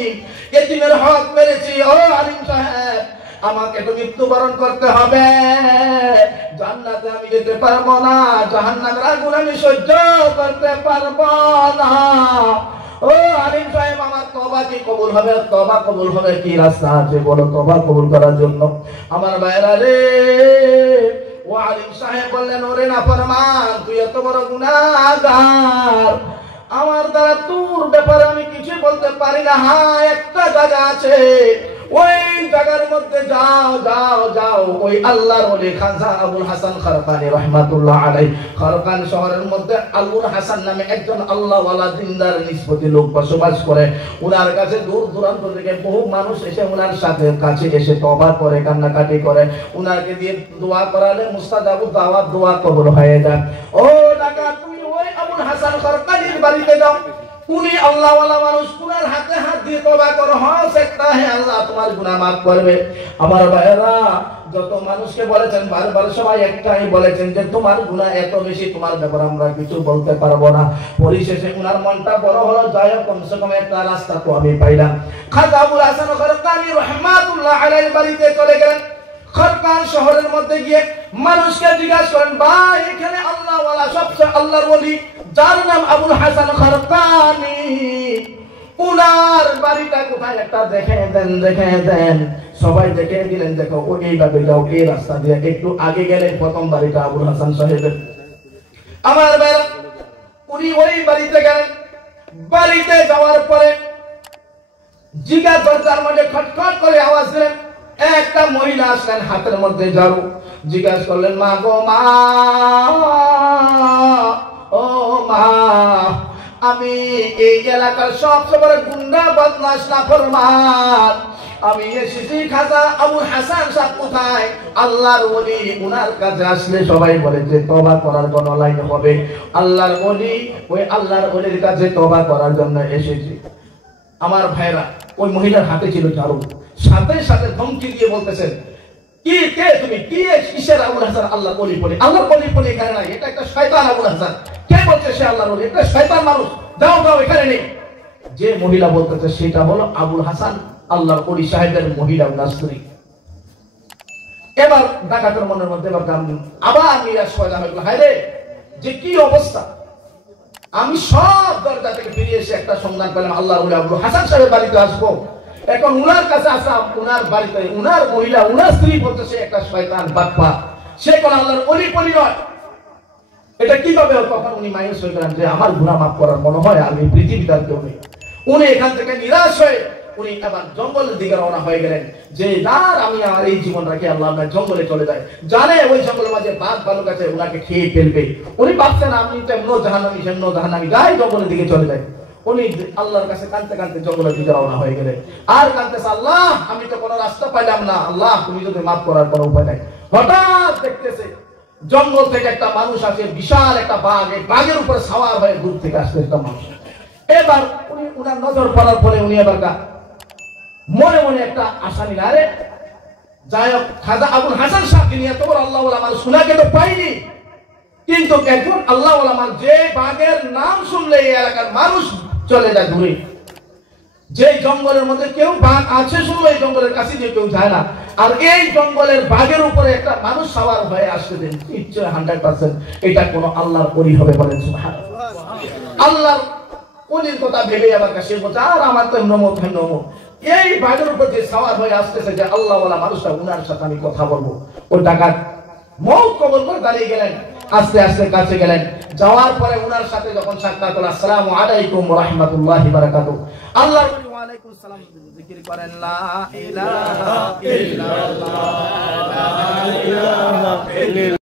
এতিমের হক মেরেছি। ও আলিম সাহেব, আমাকে তো মৃত্যুবরণ করতে হবে, জান্নাতে আমি যেতে পারবো না, জাহান্নামের আগুন আমি সহ্য করতে পারবো না। ও আলিম সাহেব, আমার তওবা কি কবুল হবে? তওবা কবুল হবে কি রাস্তা আছে বলো তওবা কবুল করার জন্য? আমার ভাইরা রে, ও আলিম সাহেব বললেন, ওরে নাফরমান, তুই এত বড় গুনাহগার, আমার দ্বারা তোর ব্যাপারে আমি কিছু বলতে পারি না। হ্যাঁ, একটা জায়গা আছে, ওই জায়গার মধ্যে যাও, যাও, যাও। ওই আল্লাহর ওলি খাজা আবুল হাসান খারকানি রাহমাতুল্লাহ আলাইহি, খারকান শহরের মধ্যে আবুল হাসান নামে একজন আল্লাহওয়ালা দিনদার নিষ্পতি লোক বসবাস করে। উনার কাছে দূর দূরান্ত থেকে বহু মানুষ এসে উনার সাথে কাছে এসে তওবা করে, কান্নাকাটি করে। উনাকে দিয়ে দোয়া করালে মুস্তাজাবু দাওয়াত, দোয়া কবুল হয়ে যায়। ও টাকা, তুমি ওই আবুল হাসান খারকানির বাড়িতে যাও, উনি আল্লাহওয়ালা মানুষ, উনার হাতে হাত দিয়ে তওবা করো, হ্যাঁ সেটা হ্যাঁ আল্লাহ তোমার গুনাহ মাফ করবে। আমার ভাইয়েরা, যত মানুষকে বলেছেন বারবার সবাই একটাই বলেছেন যে তোমার গুনাহ এত বেশি, তোমার ব্যাপারে আমরা কিছু বলতে পারবো না। পরিশেষে উনার মনটা বড় হলো, যাই হোক কমসে কম একটা রাস্তা তো আমি পাইলাম। খাজা আবুল হাসান খারকানি রাহমাতুল্লাহ আলাইহির বাড়িতে চলে গেলেন। খারকান শহরের মধ্যে গিয়ে মানুষকে জিজ্ঞাসা করেন, ভাই এখানে আল্লাহওয়ালা সবচেয়ে আল্লাহর ওলি যার নাম আবুল হাসান খারকানি, উনার বাড়িটা কোথায় একটা দেখে দেন, দেখে দেন। সবাই দেখে দিলেন, দেখো ও এইভাবে যাও, এই রাস্তা দিয়ে একটু আগে গেলে প্রথম বাড়িটা আবুল হাসান সাহেবের। আমার বেলা উনি ওই বাড়িতে গেলেন। বাড়িতে যাওয়ার পরে জিগা দরজার মধ্যে খটখট করে আওয়াজ দিলেন। একটা মহিলা আসলেন, হাতের মধ্যে ঝাড়ু। জিজ্ঞাসা করলেন, মা গো মা, ও মা, আমি এই এলাকার সবচেয়ে বড় গুন্ডা বদমাশ নাফরমান, আমি এসেছি, খাজা আবুল হাসান সাহেব কোথায়? আল্লাহর ওলি, উনার কাছে আসলে সবাই বলে যে তওবা করার জন্য লাইন হবে। আল্লাহর ওলি, ওই আল্লাহর ওলির কাছে তওবা করার জন্য এসেছি। আমার ভাইরা, ওই মহিলার হাতে ছিল ঝাড়ু, সাথে সাথে ধমকি দিয়ে বলতেছেন, কি কে তুমি? কি কিসের আবুল হাসান? আল্লাহর ওলি বলে। আল্লাহর ওলি বলে এখানে নাই, এটা একটা শয়তান আবুল হাসান। কে বলছে সে আল্লাহর ওলি? এটা শয়তান মানুষ, যাও যাও, এখানে নেই। যে মহিলা বলতেছে সেটা হলো আবুল হাসান আল্লাহর ওলি সাহেবের মহিলা, উনার স্ত্রী। এবার ডাকাতের মনের মধ্যে আবার নিরাশ পয়দা হয়ে গেল, হায় রে, যে কি অবস্থা। আমি সব দরজা থেকে ফিরে এসে একটা সন্ধান পেলাম, আল্লাহর ওলি আবুল হাসান সাহেবের বাড়িতে আসবো। এখন উনার কাছে আসা, উনার বাড়িতে উনার মহিলা, উনার স্ত্রী বলতেছে একটা শয়তান বাটপা, সে কোন আল্লাহর ওলি পলি নয়। এটা কিভাবে? তখন উনি মাইনাস হয়ে গেলেন যে আমার গুনাহ মাফ করার মনে হয় আমি পৃথিবীতে আর কেউ নেই। উনি এখান থেকে নিরাশ হয়ে উনি আবার জঙ্গলের দিকে রওনা হয়ে গেলেন, যে আর আমি আমার এই জীবন রাখি, আল্লাহ জঙ্গলে চলে যায়। জানে ওই জঙ্গলের মাঝে বাঘ ভালুক আছে, উনাকে খেয়ে ফেলবে। উনি ভাবছেন আমি তেমন জাহান্নামী, সেমন জাহান্নামী, যাই জঙ্গলের দিকে চলে যায়। উনি আল্লাহর কাছে কাঁদতে কাঁদতে জঙ্গলের দিকে রওনা হয়ে গেলেন। আর কাঁদতেছে, আল্লাহ আমি তো কোনো রাস্তা পাইলাম না, আল্লাহ তুমি যদি মাফ করার কোনো উপায় নাই। হঠাৎ দেখতেছে জঙ্গল থেকে একটা মানুষ আসে, বিশাল একটা বাঘ, এই বাঘের উপরে সাওয়ার হয়ে দূর থেকে আসছে একটা মানুষ। এবার উনি উনার নজর পড়ার পরে উনি এবার মনে মনে একটা আশা নিলেন, আরে যাই হোক, খাজা আবুল হাসান সাহেবকে নিয়ে এত বড় আল্লাহওয়ালা মানুষ উনাকে তো পাইনি, কিন্তু একজন আল্লাহওয়ালা মানুষ, যে বাঘের নাম শুনলে এই এলাকার মানুষ চলে যায় দূরে, যে জঙ্গলের মধ্যে কেউ বাঘ আছে শুনলো এই জঙ্গলের কাছে যে কেউ যায় না, আর এই জঙ্গলের বাঘের উপরে একটা মানুষ সওয়ার হয়ে আসবে, নিশ্চয় 100% এটা কোন আল্লাহর ওলি হবে, বলেন সুবহানাল্লাহ। আল্লাহর ওলির কথা ভেবে আমার কাছে বলছে, আর আমার তো নমক নমক এই বাঘের উপর যে সওয়ার হয়ে আসতেছে যে আল্লাহ ওয়ালা মানুষটা, উনার সাথে আমি কথা বলবো। ওই ডাকাত মৌত কবল করে দাঁড়িয়ে গেলেন, আস্তে আস্তে কাছে গেলেন। যাওয়ার পরে উনার সাথে যখন সাক্ষাৎ হলো, আসসালামু আলাইকুম ওয়া রাহমাতুল্লাহি ওয়া বারাকাতুহু, আল্লাহর ওলি ওয়া আলাইকুম সালাম জিকির করেন, লা ইলাহা ইল্লাল্লাহ লা ইলাহা ইল্লাল্লাহ।